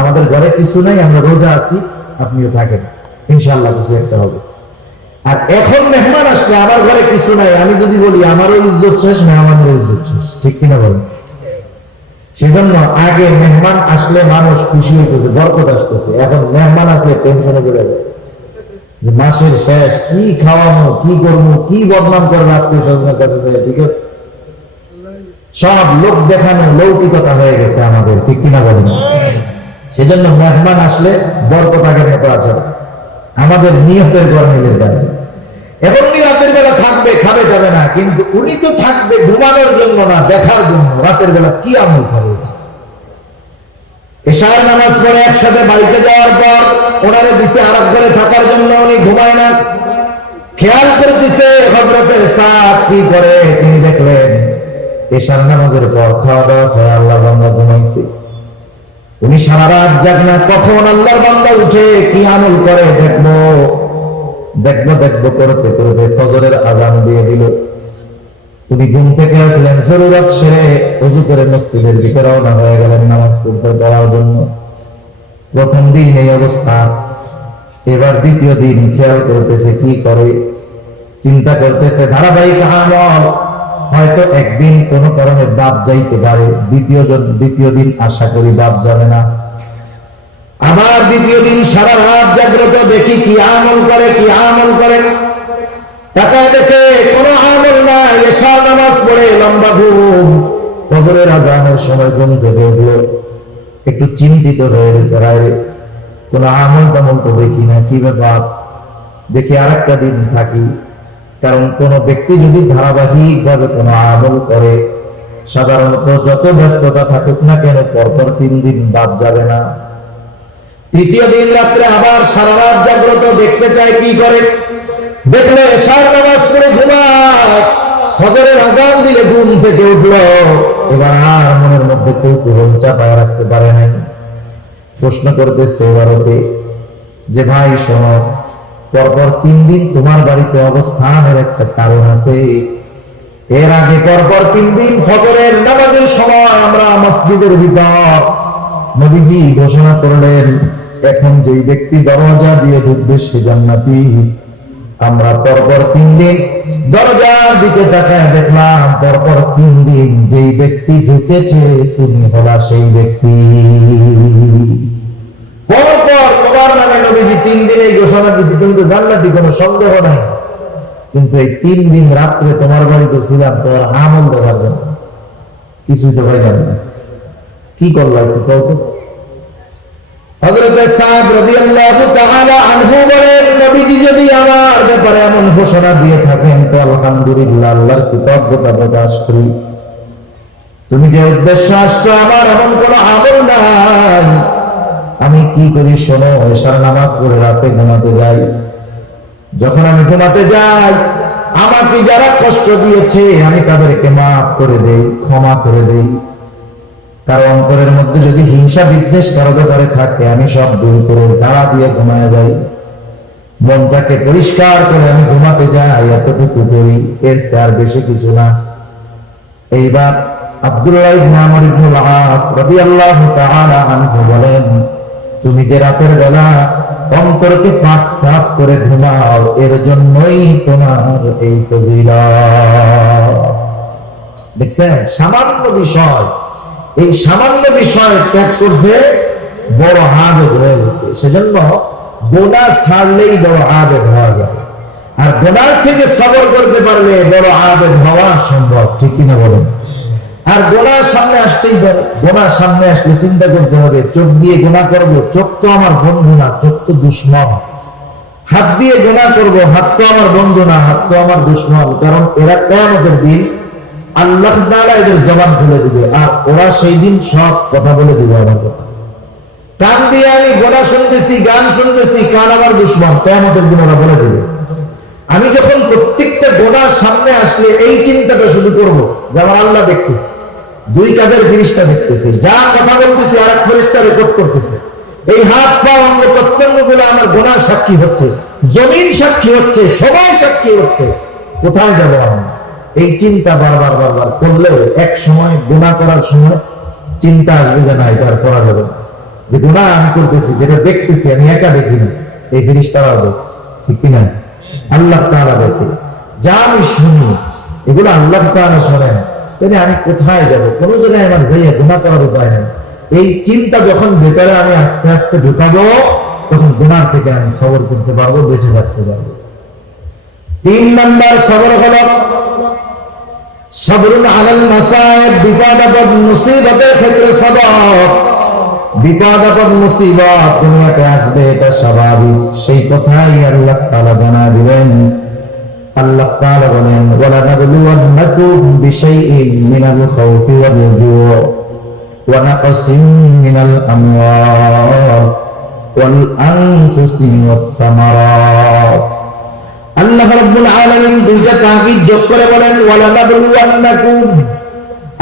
আমাদের ঘরে কিছু নাই, আমরা রোজা আছি, আপনিও থাকেন, ইনশাআল্লাহ কিছু একটা হবে। আর এখন মেহমান আসলে আমার ঘরে কিছু নাই, আমি যদি বলি আমারও ইজ্জত শেষ, মেহমানের ইজ্জত শেষ, ঠিক কিনা বলেন? সেজন্য আগে মেহমান আসলে মানুষ খুশি হইতেছে, বরকত আসতেছে। এখন মেহমান আসলে টেনশনে পড়ে যায় যে মাসের শেষ, কি খাওয়ানো, কি করবো, কি বদনাম করবো আত্মীয় স্বজনের কাছে, ঠিক আছে? সব লোক দেখানো লৌকিকতা হয়ে গেছে আমাদের, ঠিক কিনা বলেন? সেজন্য মেহমান আসলে বরকত আগের মতো আসে, আমাদের নিয়তের গরমিলের দাঁড়িয়ে। এখন উনি রাতের বেলা থাকবে, খাবে যাবে না, কিন্তু উনি তো থাকবে ঘুমানোর জন্য না, দেখার জন্য রাতের বেলা কি আমল করে। এশার নামাজ পড়ে একসাথে বাড়িতে যাওয়ার পর ওনারে দিছে আরেক ঘরে থাকার জন্য, উনি ঘুমায় না। খেয়াল করতেছে হযরতের সাদ কি করে, তিনি দেখলেন এশার নামাজের পর খাওয়া দাওয়া করে আল্লাহর বান্দা ঘুমাইছে। উনি সারা রাত জাগনা, কখন আল্লাহর বান্দা উঠে কি আমল করে দেখবো দেখবো দেখবো করতে করতে ফজরের আযান দিয়ে দিল। উনি ঘুম থেকে উঠলেন, জরুরত সেরে ওযু করে মসজিদের দিকে রওনা হয়ে গেলেন নামাজ পড়তে যাওয়ার জন্য। প্রথম দিন এই অবস্থা, এবার দ্বিতীয় দিন খেয়াল করতেছে কি করে, চিন্তা করতেছে ধারাবাহিক আমল, হয়তো একদিন কোন কারণে বাদ যাইতে পারে, দ্বিতীয় দিন আশা করি বাদ যাবে না। আবার দ্বিতীয় দিন সারা রাত জাগ্রত, দেখি কি আমল করে কি আমল করে। তাকায় দেখে কোনো আমল নাই, এশার নামাজ পড়ে লম্বা ঘুম। ফজরের আযানের সময় ঘুম থেকে উঠলো, একটু চিন্তিত হয়ে গেছে, রায় কোন আমল টামল তো দেখি না, কি ব্যাপার, দেখি আরেকটা দিন থাকি। কারণ কোন ব্যক্তি যদি ধারাবাহিক ভাবে কোন আমল করে, সাধারণত যত ব্যস্ততা থাকুক না কেন পরপর 3 দিন বাদ যাবে না। তৃতীয় দিন রাত্রে আবার সারা রাত জাগ্রত, দেখতে চায় কি করে। দেখলো এশার নামাজ পড়ে ঘুমায়, ফজরের আযান দিলে ঘুম থেকে উঠলো। এবার আর মনের মধ্যে কৌতূহল চাপায় রাখতে পারে নাই, প্রশ্ন করতেছে এবারতে যে ভাই শোনো, পরপর 3 দিন তোমার বাড়িতে অবস্থানের একটা কারণ আছে। এর আগে পরপর 3 দিন ফজরের নামাজের সময় আমরা মসজিদের ভিতর নবীজি ঘোষণা করলেন, এখন যেই ব্যক্তি দরজা দিয়ে ঢুকবে সে জান্নাতি। আমরা পরপর 3 দিন দরজার দিকে তাকায় দেখলাম, পরপর 3 দিন যেই ব্যক্তি ঢুকেছে তিনি হলা সেই ব্যক্তি। পরপর তোমার নামে নবীজি 3 দিনে ঘোষণা দিয়েছে, তুমি তো জান্নাতি, কোনো সন্দেহ নাই। কিন্তু এই 3 দিন রাত্রে তোমার বাড়িতে ছিলাম, তোমার আমল দেখার জন্য কিছুই তো ভাই জানি না, কি করলা একটু বলতো। হযরত সাদ রাদিয়াল্লাহু তাআলা আনহু বলেন, নবীজি যদি আমার ব্যাপারে এমন ঘোষণা দিয়ে থাকেন তো আলহামদুলিল্লাহ, আল্লাহর কৃতজ্ঞতা প্রকাশ করি। তুমি যে উদ্দেশ্য আসছো, আমার এমন কোনো আমল নাই। আমি কি করি শোনো, এশার নামাজ পড়ে রাতে ঘুমাতে যাই। যখন আমি ঘুমাতে যাই, আমাকে যারা কষ্ট দিয়েছে আমি তাদেরকে মাফ করে দেই, ক্ষমা করে দেই। তার অন্তরের মধ্যে যদি হিংসা বিদ্বেষ কারো ব্যাপারে থাকে, আমি সব দূর করে ঝাড়া দিয়ে ঘুমায় যাই। মনটাকে পরিষ্কার করে আমি ঘুমাতে যাই, এতটুকু করি, এর চেয়ে আর বেশি কিছু না। এইবার আব্দুল্লাহ ইবনে আমর ইবনে আস রাদিয়াল্লাহু তাআলা আনহু বলেন, তুমি যে রাতের বেলা অন্তরকে পাক সাফ করে ঘুমাও, এর জন্যই তোমার এই ফজিলত। দেখছেন, সামান্য বিষয়, এই সামান্য বিষয় ত্যাগ করছে, বড় আবেগ হয়ে গেছে। সেজন্য গুনাহ ছাড়লেই বড় আবেগ হওয়া যায়, আর গুনাহ থেকে সবর করতে পারলে বড় আবেগ হওয়া সম্ভব, ঠিক কিনা বলেন। আর গুনাহ সামনে আসতেই পারে, গুনাহ সামনে আসলে চিন্তা করতে হবে, চোখ দিয়ে গুনাহ করব, চোখ তো আমার বন্ধু না, চোখ তো দুশমন। হাত দিয়ে গুনাহ করব, হাত তো আমার বন্ধু না, হাত তো আমার দুশমন। কারণ এরা কিয়ামতের দিন আল্লাহ তাআলা এদের জবান খুলে দিবে, আর ওরা সেই দিন সব কথা বলে দিবে আমার কথা। কান দিয়ে আমি গুনাহ শুনতেছি, গান শুনতেছি, কান আমার দুশমন, কিয়ামতের দিন ওরা বলে দিবে। আমি যখন প্রত্যেকটা গুনাহ সামনে আসলে এই চিন্তাটা শুধু করব যে আমার আল্লাহ দেখতেছে, 2 কাঁধের ফেরেশতা দেখতেছে, যা কথা বলতেছি আরেক ফেরেশতা রেকর্ড করতেছে। এই হাত পা অঙ্গ প্রত্যঙ্গ গুলো আমার গুনাহ সাক্ষী হচ্ছে, জমিন সাক্ষী হচ্ছে, সবাই সাক্ষী হচ্ছে। কোথায় যাবো আমরা? এই চিন্তা বারবার বারবার করলেও এক সময় গুনাহ করার সময় চিন্তা আসবে যে না, এটা আর করা যাবে না। যে গুনাহ আমি করতেছি, যেটা দেখতেছি আমি একা দেখি না, এই ফেরেশতারাও দেখে, ঠিক কিনা? আল্লাহ তাআলা দেখে। যা আমি শুনি এগুলো আল্লাহ তাআলা শোনেন, তাহলে আমি কোথায় যাব? কোন জায়গায় আমার যাইয়া গুনাহ করার উপায় নেই। এই চিন্তা যখন ভেতরে আমি আস্তে আস্তে ঢুকাবো, তখন গুনাহ থেকে আমি সবর করতে পারবো, বেঁচে থাকতে পারবো। 3 নাম্বার সবর হলো সবরুন আলাল মাসায়েব, বিপদ আপদ মুসিবতের ক্ষেত্রে সবর। বিপদ আপদ মুসিবত দুনিয়াতে আসবে, এটা স্বাভাবিক, সেই কথাই আল্লাহ তাআলা জানায় দিলেন। আল্লাহ তাআলা বলেন, ওয়ালা নাবলুওয়ান্নাকুম বিশাইইন মিনাল খাউফি ওয়াল জু', ওয়া নাকসিম মিনাল আমওয়াল ওয়াল আনফুসি ওয়াত তামারাত। আল্লাহ রাব্বুল আলামিন দুইটা তাকিদ যোগ করে বলেন ওয়ালা নাবলুওয়ান্নাকুম,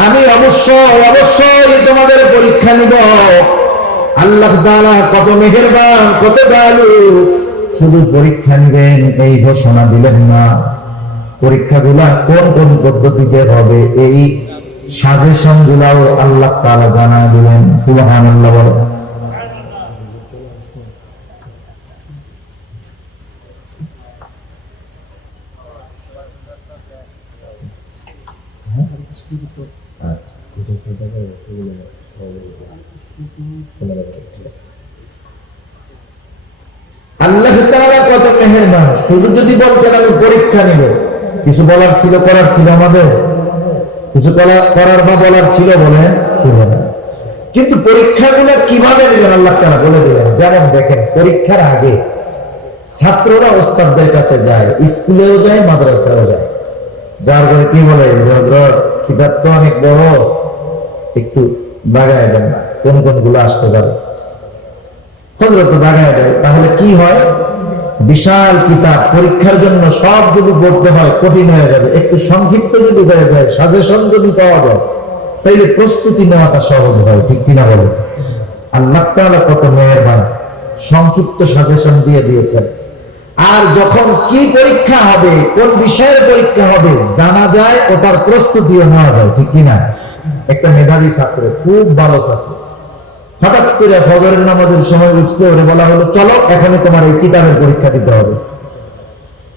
আমি অবশ্যই তোমাদের পরীক্ষা নিব। আল্লাহ তাআলা কত মেহেরবান, কত দয়ালু, শুধু পরীক্ষা নিবেন এই ঘোষণা দিলেন না, পরীক্ষাগুলা কোন কোন পদ্ধতিতে হবে এই সাজেশন গুলাও আল্লাহ তাআলা জানা দিলেন। সুবহানাল্লাহ। আল্লাহ তাআলা কত মেহেরবান, শুধু যদি বলতেন আমি পরীক্ষা নিব, কিছু বলার ছিল, করার ছিল, আমাদের কিছু করার বা বলার ছিল, বলেন ছিল না। কিন্তু পরীক্ষাগুলো কিভাবে নেবেন আল্লাহ তাআলা বলে দিলেন। যেমন দেখেন, পরীক্ষার আগে ছাত্ররা ওস্তাদদের কাছে যায়, স্কুলেও যায়, মাদ্রাসায়ও যায়, যার করে কি বলে কিতাব তো অনেক বড়, একটু দাগায় দেন না, কোন কোন গুলো আসতে পারে, হযরত দাগায় দেয়। তাহলে কি হয়, বিশাল কিতাব পরীক্ষার জন্য সব যদি পড়তে হয় কঠিন হয়ে যাবে। একটু সংক্ষিপ্ত যদি হয়ে যায়, সাজেশন যদি পাওয়া যায়, তাইলে প্রস্তুতি নেওয়াটা সহজ হয়। ঠিক কিনা বলে? আল্লাহ তাআলা কত মেহেরবান, সংক্ষিপ্ত সাজেশন দিয়ে দিয়েছেন। আর যখন কি পরীক্ষা হবে, কোন বিষয়ের পরীক্ষা হবে জানা যায়, ওটার প্রস্তুতিও নেওয়া যায়। ঠিক কিনা? একটা মেধাবী ছাত্র, খুব ভালো ছাত্র, হঠাৎ করে ফজরের নামাজের সময় উঠতে ওরে বলা হলো চলো এখনই তোমার এই কিতাবের পরীক্ষা দিতে হবে।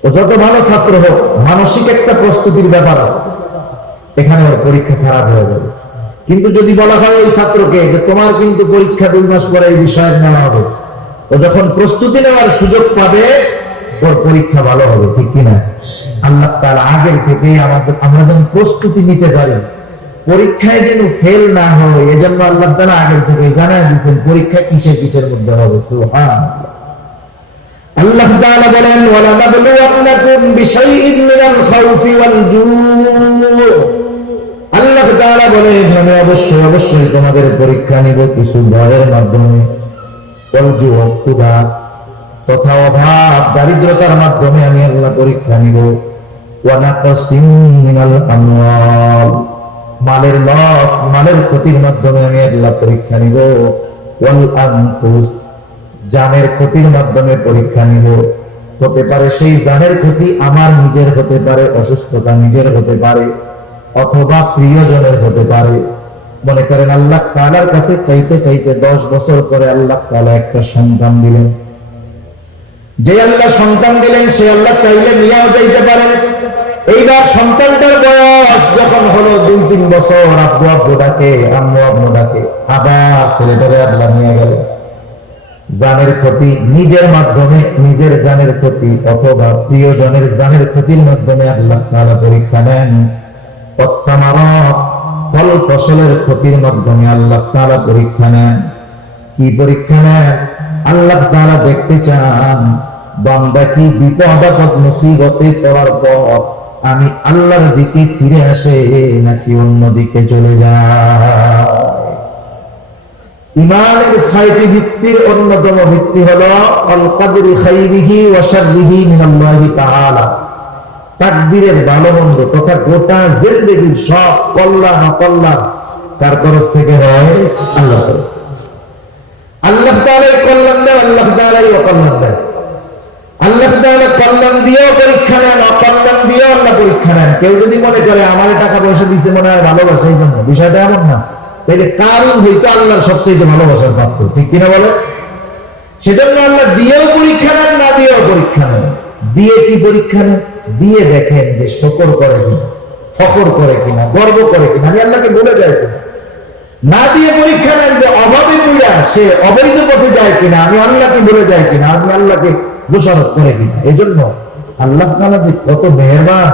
ও যত ভালো ছাত্র হোক, মানসিক একটা প্রস্তুতির ব্যাপার আছে, এখানে ওর পরীক্ষা খারাপ হয়ে যাবে। কিন্তু যদি বলা হয় ওই ছাত্রকে যে তোমার কিন্তু পরীক্ষা 2 মাস পরে এই বিষয়ের নেওয়া হবে, ও যখন প্রস্তুতি নেওয়ার সুযোগ পাবে ওর পরীক্ষা ভালো হবে। ঠিক কিনা? আল্লাহ তাআলা আগের থেকে আমরা যেন প্রস্তুতি নিতে পারি, পরীক্ষায় যেন ফেল না হয়, এজন্য আল্লাহ তাআলা আগের থেকে জানায় দিয়েছেন পরীক্ষা কিসের মধ্যে হবে। সুবহানাল্লাহ। আল্লাহ তাআলা বলেন ওয়ালা নাবলুওয়ান্নাকুম বিশাইইন মিনাল খাউফি ওয়াল জু'। আল্লাহ তাআলা বলেন আমি অবশ্যই তোমাদের পরীক্ষা নিব কিছু ভয়ের মাধ্যমে, ওয়াল জু', ক্ষুধা তথা অভাব, দারিদ্রতার মাধ্যমে আমি আল্লাহ পরীক্ষা নিব। ওয়া নাকসিম মিনাল আমওয়াল, মালের লস, মালের ক্ষতির মাধ্যমে আমি আল্লাহ পরীক্ষা নিব। ওয়াল আনফুস, জানের ক্ষতির মাধ্যমে পরীক্ষা নিব। হতে পারে সেই জানের ক্ষতি আমার নিজের হতে পারে, অসুস্থতা নিজের হতে পারে, অথবা প্রিয়জনের হতে পারে। মনে করেন আল্লাহ তাআলার কাছে চাইতে 10 বছর পরে আল্লাহ তাআলা একটা সন্তান দিলেন। যে আল্লাহ সন্তান দিলেন সে আল্লাহ চাইলে নিয়েও যাইতে পারেন। এইবার সন্তানটার বয়স যখন হলো 2-3 বছর, আব্বু ডাকে, আম্মু ডাকে, আবার ছেলেটারে আল্লাহ নিয়ে গেল। জানের ক্ষতি নিজের মাধ্যমে, নিজের জানের ক্ষতি অথবা প্রিয়জনের জানের ক্ষতির মাধ্যমে আল্লাহ তাআলা পরীক্ষা নেন। ওয়াসসামারাত, ফল ফসলের ক্ষতির মাধ্যমে আল্লাহ তাআলা পরীক্ষা নেন। কি পরীক্ষা নেন? আল্লাহ তাআলা দেখতে চান বান্দা কি বিপদ আপদ মুসিবতে পড়ার পর আমি আল্লাহর দিকে ফিরে আসে নাকি অন্যদিকে চলে যায়। ইমানের 6টি ভিত্তির অন্যতম ভিত্তি হলো আল কদরি খাইরিহি ওয়া শাররিহি মিনাল্লাহি তাআলা, তাকদীরের ভালো মন্দ তথা গোটা জিন্দেগীর সব কল্যাণ অকল্যাণ তার তরফ থেকে হয়, আল্লাহর তরফ। আল্লাহ তাআলাই কল্যাণ দেন, আল্লাহ তাআলাই অকল্যাণ দেন। আল্লাহ তাআলা কল্যাণ দিয়েও পরীক্ষা নেন, অকল্যাণ দিয়েও আল্লাহ পরীক্ষা নেন। কেউ যদি মনে করে আমার টাকা পয়সা দিচ্ছে মনে হয় ভালোবাসা, এই জন্য বিষয়টা এমন না। তাইলে কারণ হইতো আল্লাহর সবচেয়ে ভালোবাসার পাত্র। ঠিক কিনা বলে? সেজন্য আল্লাহ দিয়েও পরীক্ষা নেন, না দিয়েও পরীক্ষা নেন। দিয়ে কি পরীক্ষা নেন? দিয়ে দেখেন যে শুকর করে কিনা, ফখর করে কিনা, গর্ব করে কিনা, আমি আল্লাহকে ভুলে যাই কিনা। না দিয়ে পরীক্ষা নেন যে অভাবে পীড়া সে অবৈধ পথে যায় কিনা, আমি আল্লাহকে ভুলে যাই কিনা, আমি আল্লাহকে দোষারোপ করে কিনা। এই জন্য আল্লাহ তাআলা যে কত মেহেরবান,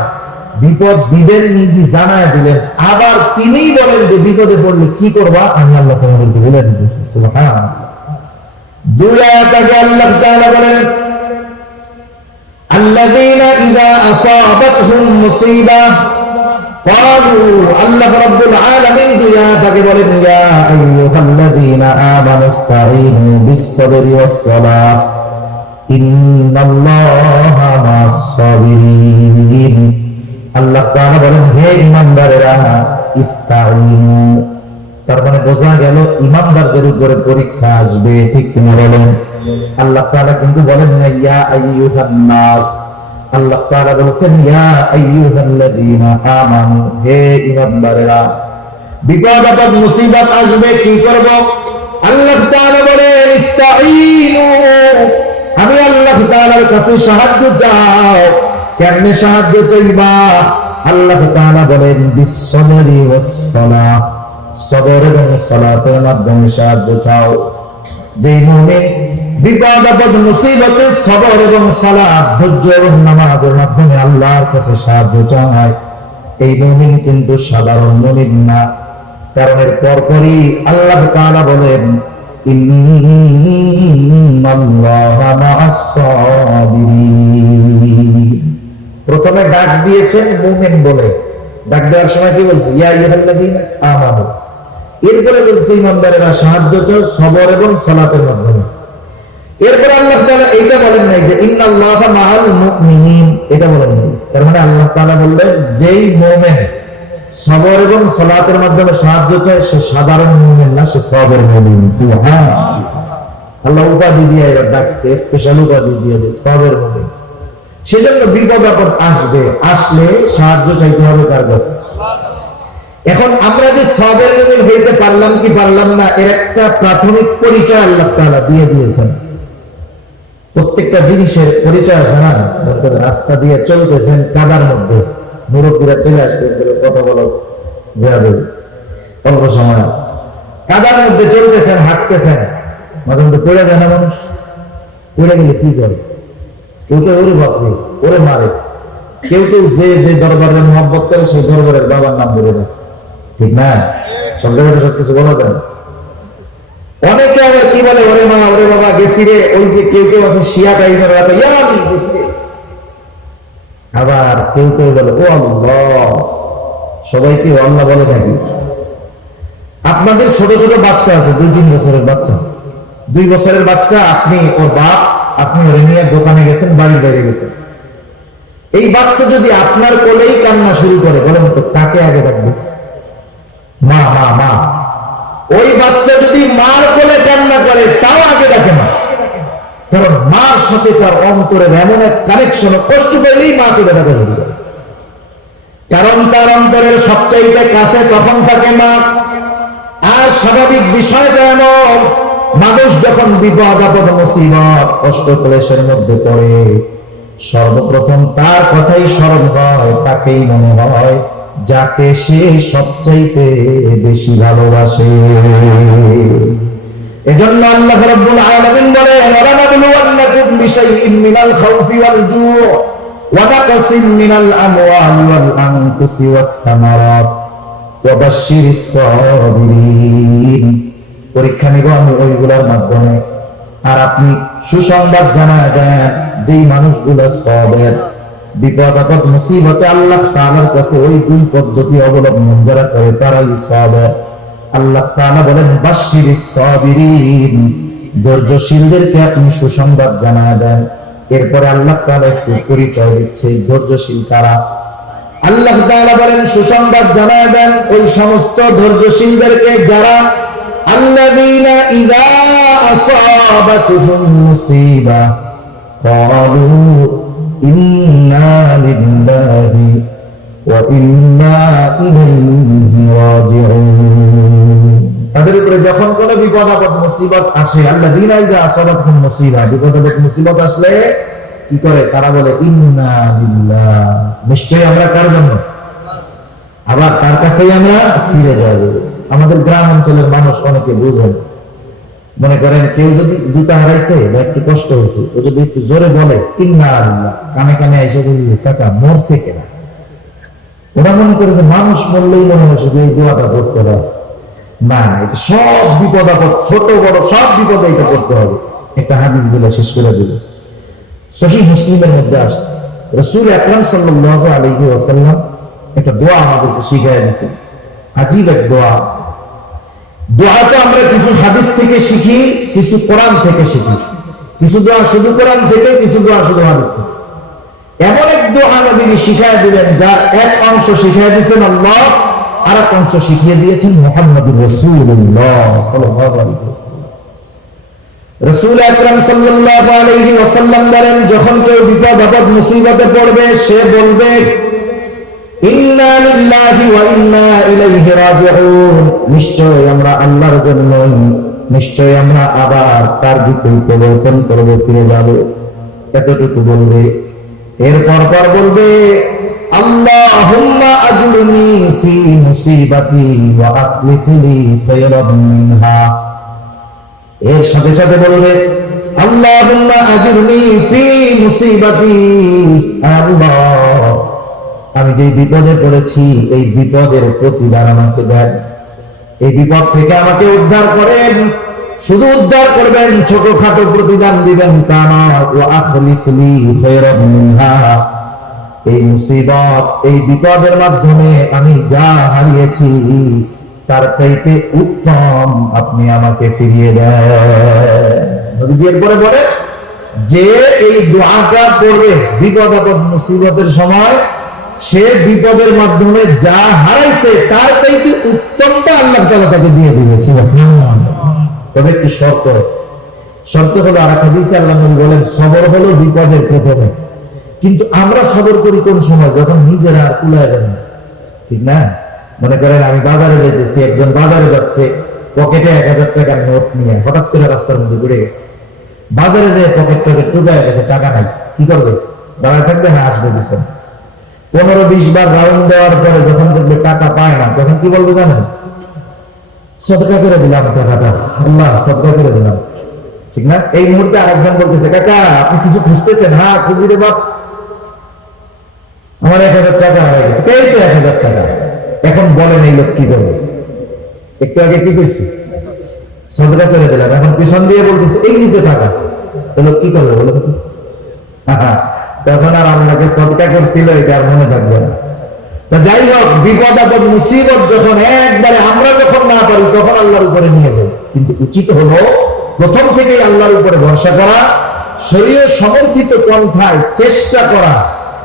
বিপদ দিবেন নিজে জানায় দিলেন, আবার তিনিই বলেন যে বিপদে পড়লে কি করবা, আমি আল্লাহ তোমাদেরকে বলে দিতেছি। সুবহানাল্লাহ। 2 আয়াত আগে আল্লাহ তাআলা বলেন আল্লাযীনা ইযা আসাবাতহুম মুসিবা قالوا الله رب العالمين يا তাকে বলেন ইয়া আইয়ুহাল্লাযীনা আমানু ইসতাঈনু বিস-সাবরি ওয়াস-সালাহ ইন্নাল্লাহা মা'আস-সাবিরিন। আল্লাহ তাআলা বলেন হে ঈমানদারেরা ইসতাঈনু, তার মানে বোঝা গেল ঈমানদারদের উপরে পরীক্ষা আসবে, ঠিক কিনা বলেন? আল্লাহ তাআলা কিন্তু বলেন না ইয়া আইয়ুহান নাস, আল্লাহ তাআলা বলেছেন ইয়া আইয়ুহাল্লাযীনা আমানু, হে ঈমানদারেরা। বিপদ আপদ মুসিবত আসবে, কি করব? আল্লাহ তাআলা বলেন ইসতাঈনু, আমি আল্লাহ তাআলার কাছে সাহায্য চাও। কেমনে সাহায্য চাইবা? আল্লাহ তাআলা বলেন বিস-সাবরি ওয়াস-সালাহ, সবর এবং সালাতের মাধ্যমে সাহায্য চাও। যে মুমিন বিপদ আপদ মুসিবতে সবর এবং সালাত, ধৈর্য এবং নামাজের মাধ্যমে আল্লাহর কাছে সাহায্য চায়, এই মুমিন কিন্তু সাধারণ মুমিন না। কারণ এর পরপরই আল্লাহ তাআলা বলেন ইন্নাল্লাহা মা'আস-সাবিরিন। প্রথমে ডাক দিয়েছেন মুমিন বলে, ডাক দেওয়ার সময় কি বলছে? ইয়া আইয়ুহাল্লাযীনা আমানু। এরপরে বলছে ঈমানদারেরা সাহায্য চাও সবর এবং সালাতের মাধ্যমে। এরপরে আল্লাহ তাআলা এইটা বলেন নাই যে ইন্নাল্লাহা মা'আল মুমিনিন, এটা বলেন নাই। তার মানে আল্লাহ তাআলা বললেন যেই মুমিন সবর এবং সালাতের মাধ্যমে সাহায্য চায় সে সাধারণ মুমিন না, সে সবর মুমিন। সুবহানাল্লাহ। আল্লাহ উপাধি দিয়ে এবার ডাকছে, স্পেশাল উপাধি দিয়ে সবর মুমিন। সেজন্য বিপদ আপদ আসবে, আসলে সাহায্য চাইতে হবে কার কাছে? এখন আমরা যে সবের মুমিন হইতে পারলাম কি পারলাম না, এর একটা প্রাথমিক পরিচয় আল্লাহ তাআলা দিয়ে দিয়েছেন। প্রত্যেকটা জিনিসের পরিচয় আছে না? রাস্তা দিয়ে চলতেছেন, কাদার মধ্যে মুরব্বীরা চলে আসতে কথা বলো অল্প সময়, কাদার মধ্যে চলতেছেন, হাঁটতেছেন, মাঝে মধ্যে পড়ে যায় না মানুষ? পড়ে গেলে কি করে? কেউ তো ওরে বাপরে ওরে মারে, কেউ কেউ যে যে দরবারের মহব্বত করে সেই দরবারের বাবার নাম বলে দেয়, ঠিক না? সব জায়গায় সবকিছু বলা যায়। অনেকে আবার কি বলে ওরে মা ওরে বাবা গেছি রে, ওই যে কেউ কেউ আছে শিয়া টাইপের, আবার কেউ কেউ বলে ও আল্লাহ। সবাইকে আল্লাহ বলে নাকি? আপনাদের ছোট ছোট বাচ্চা আছে, 2-3 বছরের বাচ্চা, 2 বছরের বাচ্চা, আপনি ওর বাপ, আপনি ওরে নিয়ে দোকানে গেছেন, বাড়ির বাইরে গেছেন। এই বাচ্চা যদি আপনার কোলেই কান্না শুরু করে, বলেন তো কাকে আগে ডাকবে? মা মা মা। ওই বাচ্চা যদি মার কোলে কান্না করে তাও আগে ডাকে মা, কারণ মার সাথে তার অন্তরের এমন এক কানেকশন, কষ্ট পেলেই মা করে ডাকা শুরু করে। কারণ তার অন্তরের সবচাইতে কাছে তখন থাকে মা। আর স্বাভাবিক বিষয়টা এমন, মানুষ যখন বিপদ আপদ মুসিবত কষ্ট ক্লেশের মধ্যে পড়ে, সর্বপ্রথম তার কথাই স্মরণ হয়, তাকেই মনে হয় যাকে সে সবচাইতে বেশি ভালোবাসে। এজন্য আল্লাহ রাব্বুল আলামিন বলেন ওয়ালানাবলুওয়ান্নাকুম বিশাইইন মিনাল খাউফি ওয়াল জুউ ওয়া নাকসিন মিনাল আমওয়ালি ওয়াল আনফুসি ওয়াত থামারাত ওয়া বাশশিরিস সাবিরিন। পরীক্ষা নিব আমি ওইগুলোর মাধ্যমে, আর আপনি সুসংবাদ জানায় দেন যেই মানুষগুলো সবের, বিপদ আপদ মুসিবতে আল্লাহ তাআলার কাছে ওই 2 পদ্ধতি অবলম্বন যারা করে তারাই সবের। আল্লাহ তাআলা বলেন বাশশিরিস সাবিরিন, ধৈর্যশীলদেরকে আপনি সুসংবাদ জানায় দেন। এরপরে আল্লাহ তাআলা একটু পরিচয় দিচ্ছে ধৈর্যশীল কারা। আল্লাহ তাআলা বলেন সুসংবাদ জানায় দেন ওই সমস্ত ধৈর্যশীলদেরকে যারা আল্লাযীনা ইযা আসাবাতুহুম মুসিবা ক্বালু ইন্না লিল্লাহি ওয়া ইন্না ইলাইহি রাজিউন। তাদের উপরে যখন কোনো বিপদ আপদ মুসিবত আসে, আল্লাযীনা ইযা আসাবাতুহুম মুসিবা, বিপদ আপদ মুসিবত আসলে কি করে? তারা বলে ইন্না লিল্লাহ, নিশ্চয়ই আমরা কার জন্য? আবার তার কাছেই আমরা ফিরে যাব। আমাদের গ্রাম অঞ্চলের মানুষ অনেকে বুঝেন, মনে করেন কেউ যদি জুতা হারাইছে বা একটু কষ্ট হয়েছে, ও যদি একটু জোরে বলে ইন্না লিল্লাহ, কানে কানে এসে বলি কাকা মরছে কেনা, ওরা মনে করে যে মানুষ মরলেই মনে হয় শুধু এই দোয়াটা করতে হয়। না, এটা সব বিপদ আপদ, ছোট বড় সব বিপদে এটা করতে হবে। একটা হাদিস বলে শেষ করে দিল, সহিহ মুসলিমের মধ্যে আসছে রাসূল আকরাম সাল্লাল্লাহু আলাইহি ওয়াসাল্লাম একটা দোয়া আমাদেরকে শিখাই দিয়েছে, আজীব এক দোয়া। দোয়াটা আমরা কিছু হাদিস থেকে শিখি, কিছু কোরআন থেকে শিখি, কিছু দোয়া শুধু কোরআন থেকে, কিছু দোয়া শুধু হাদিস থেকে। এমন এক দোয়া নবী শিখাই দিলেন, যার এক অংশ শিখাই দিয়েছেন আল্লাহ, আর এক অংশ শিখিয়ে দিয়েছেন মুহাম্মদুর রাসূলুল্লাহ সাল্লাল্লাহু আলাইহি ওয়াসাল্লাম। রাসূল আকরাম সাল্লাল্লাহু আলাইহি ওয়াসাল্লাম বলেন, যখন কেউ বিপদ আপদ মুসিবতে পড়বে, সে বলবে ইন্না লিল্লাহি ওয়া ইন্না ইলাইহি রাজিউন, নিশ্চয় আমরা আল্লাহর জন্যই, নিশ্চয় আমরা আবার তার দিকেই প্রবর্তন করব, ফিরে যাব। এতটুকু বলবে। এরপর পর বলবে আল্লাহুম্মা আজরনি ফি মুসিবাতি ওয়া আখলিফ লি খায়রাম মিনহা। এর সাথে সাথে বলবে আল্লাহুম্মা আজরনি ফি মুসিবাতি, আল্লাহ আমি যে বিপদে পড়েছি এই বিপদের প্রতিদান আমাকে দেন, এই বিপদ থেকে আমাকে উদ্ধার করেন। শুধু উদ্ধার করবেন, ছোটখাটো প্রতিদান দিবেন তা না। ওয়া আখলিফ লি খায়রাম মিনহা, এই মুসিবত, এই বিপদের মাধ্যমে আমি যা হারিয়েছি তার চাইতে উত্তম আপনি আমাকে ফিরিয়ে দেন। এরপরে বলে যে এই দোয়াটা পড়বে বিপদ আপদ মুসিবতের সময়, সে বিপদের মাধ্যমে যা হারাইছে তার চাইতে উত্তমটা আল্লাহ তাআলা তাকে দিয়ে দিবে। তবে একটি শর্ত আছে, শর্ত হলো আর হাদিসে আল্লাহ নবী বলেন সবর হলো বিপদের প্রথমে। কিন্তু আমরা সবর করি কোন সময়? যখন নিজেরা আর কুলায় যাবে না, ঠিক না? মনে করেন আমি বাজারে যাইতেছি, একজন বাজারে যাচ্ছে, পকেটে 1000 টাকার নোট নিয়ে হঠাৎ করে রাস্তার মধ্যে ঘুরে গেছে। বাজারে যে পকেট টকেট টুকায় দেখে টাকা নাই, কি করবে? দাঁড়ায় থাকবে না আসবে পিছন? 15-20 বার রাউন্ড দেওয়ার পরে যখন দেখবে টাকা পায় না, তখন কি বলবে জানেন? সদকা করে দিলাম টাকাটা, আল্লাহ সদকা করে দিলাম, ঠিক না? এই মুহূর্তে আরেকজন বলতেছে কাকা আপনি কিছু খুঁজতেছেন? হ্যাঁ খুঁজি রে বাপ, আমার 1000 টাকা হারিয়ে গেছে। এই তো 1000 টাকা। এখন বলেন এই লোক কি করবে? একটু আগে কি কইছি? সদকা করে দিলাম, এখন পিছন দিয়ে বলতেছে এই যে টাকা, লোক কি করবে বলো? তখন আর আল্লাহকে সদকা করছিল এটা আর মনে থাকবে না। যাই হোক, বিপদ আপদ মুসিবত যখন একবারে আমরা যখন না পারি তখন আল্লাহর উপরে নিয়ে যাই। কিন্তু উচিত হলো প্রথম থেকেই আল্লাহর উপরে ভরসা করা, শরীয়ত সমর্থিত পন্থায় চেষ্টা করা।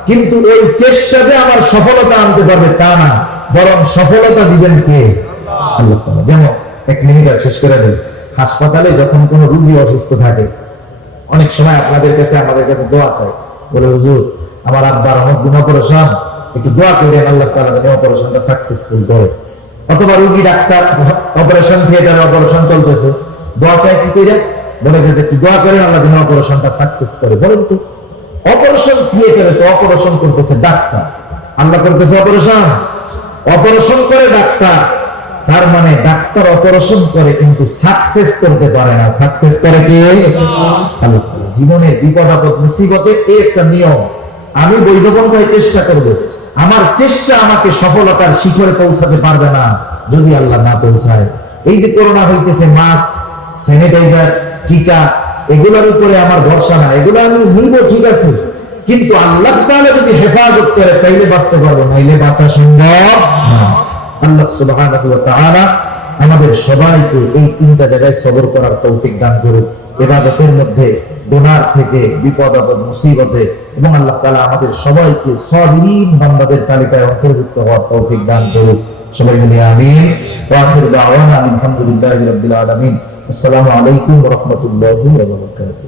কিন্তু ওই চেষ্টা যে আমার সফলতা আনতে পারবে তা না, বরং সফলতা দিবেন কে? আল্লাহ তাআলা। যেমন 1 মিনিট আর শেষ করে দেব। হাসপাতালে যখন কোনো রোগী অসুস্থ থাকে, অনেক সময় আপনাদের কাছে আমাদের কাছে দোয়া চাই, বলে হুজুর আমার আব্বার অনেক দিন অপারেশন, একটু দোয়া করেন আল্লাহ তাআলা যেন অপারেশনটা সাকসেসফুল করে। অথবা রোগী ডাক্তার অপারেশন থিয়েটারে অপারেশন চলতেছে, দোয়া চাই কি করে? বলে যে একটু দোয়া করেন আল্লাহ যেন অপারেশনটা সাকসেস করে। বলেন তো, অপারেশন থিয়েটারে তো অপারেশন করতেছে ডাক্তার, আল্লাহ করতেছে অপারেশন, অপারেশন করে ডাক্তার। তার মানে ডাক্তার অপারেশন করে কিন্তু সাকসেস করতে পারে না, সাকসেস করে কে? আল্লাহ। জীবনের বিপদ আপদ মুসিবতে এই একটা নিয়ম, আমি বৈধ পন্থায় চেষ্টা করব, আমার চেষ্টা আমাকে সফলতার শিখরে পৌঁছাতে পারবে না যদি আল্লাহ না পৌঁছায়। এই যে করোনা হইতেছে, মাস্ক, স্যানিটাইজার, টিকা, এগুলোর উপরে আমার ভরসা না, এগুলো আমি নিব ঠিক আছে, কিন্তু আল্লাহ তাআলা যদি হেফাজত করে তাইলে বাঁচতে পারবো, নাইলে বাঁচা সম্ভব না। আল্লাহ সুবহানাহু ওয়া তাআলা আমাদের সবাইকে এই 3টা জায়গায় সবর করার তৌফিক দান করুন। ইবাদতের মধ্যে, গুনাহ থেকে, বিপদ আপদ মুসিবতে, এবং আল্লাহ তাআলা আমাদের সবাইকে সলিহ বান্দাদের তালিকায় অন্তর্ভুক্ত হওয়ার তৌফিক দান করুন। সবাই মিলে আমিন। ওয়া আখিরু দাওয়ানা আলহামদুলিল্লাহি রাব্বিল আলামিন। আসসালামু আলাইকুম ওয়া রাহমাতুল্লাহি ওয়া বারাকাতুহু।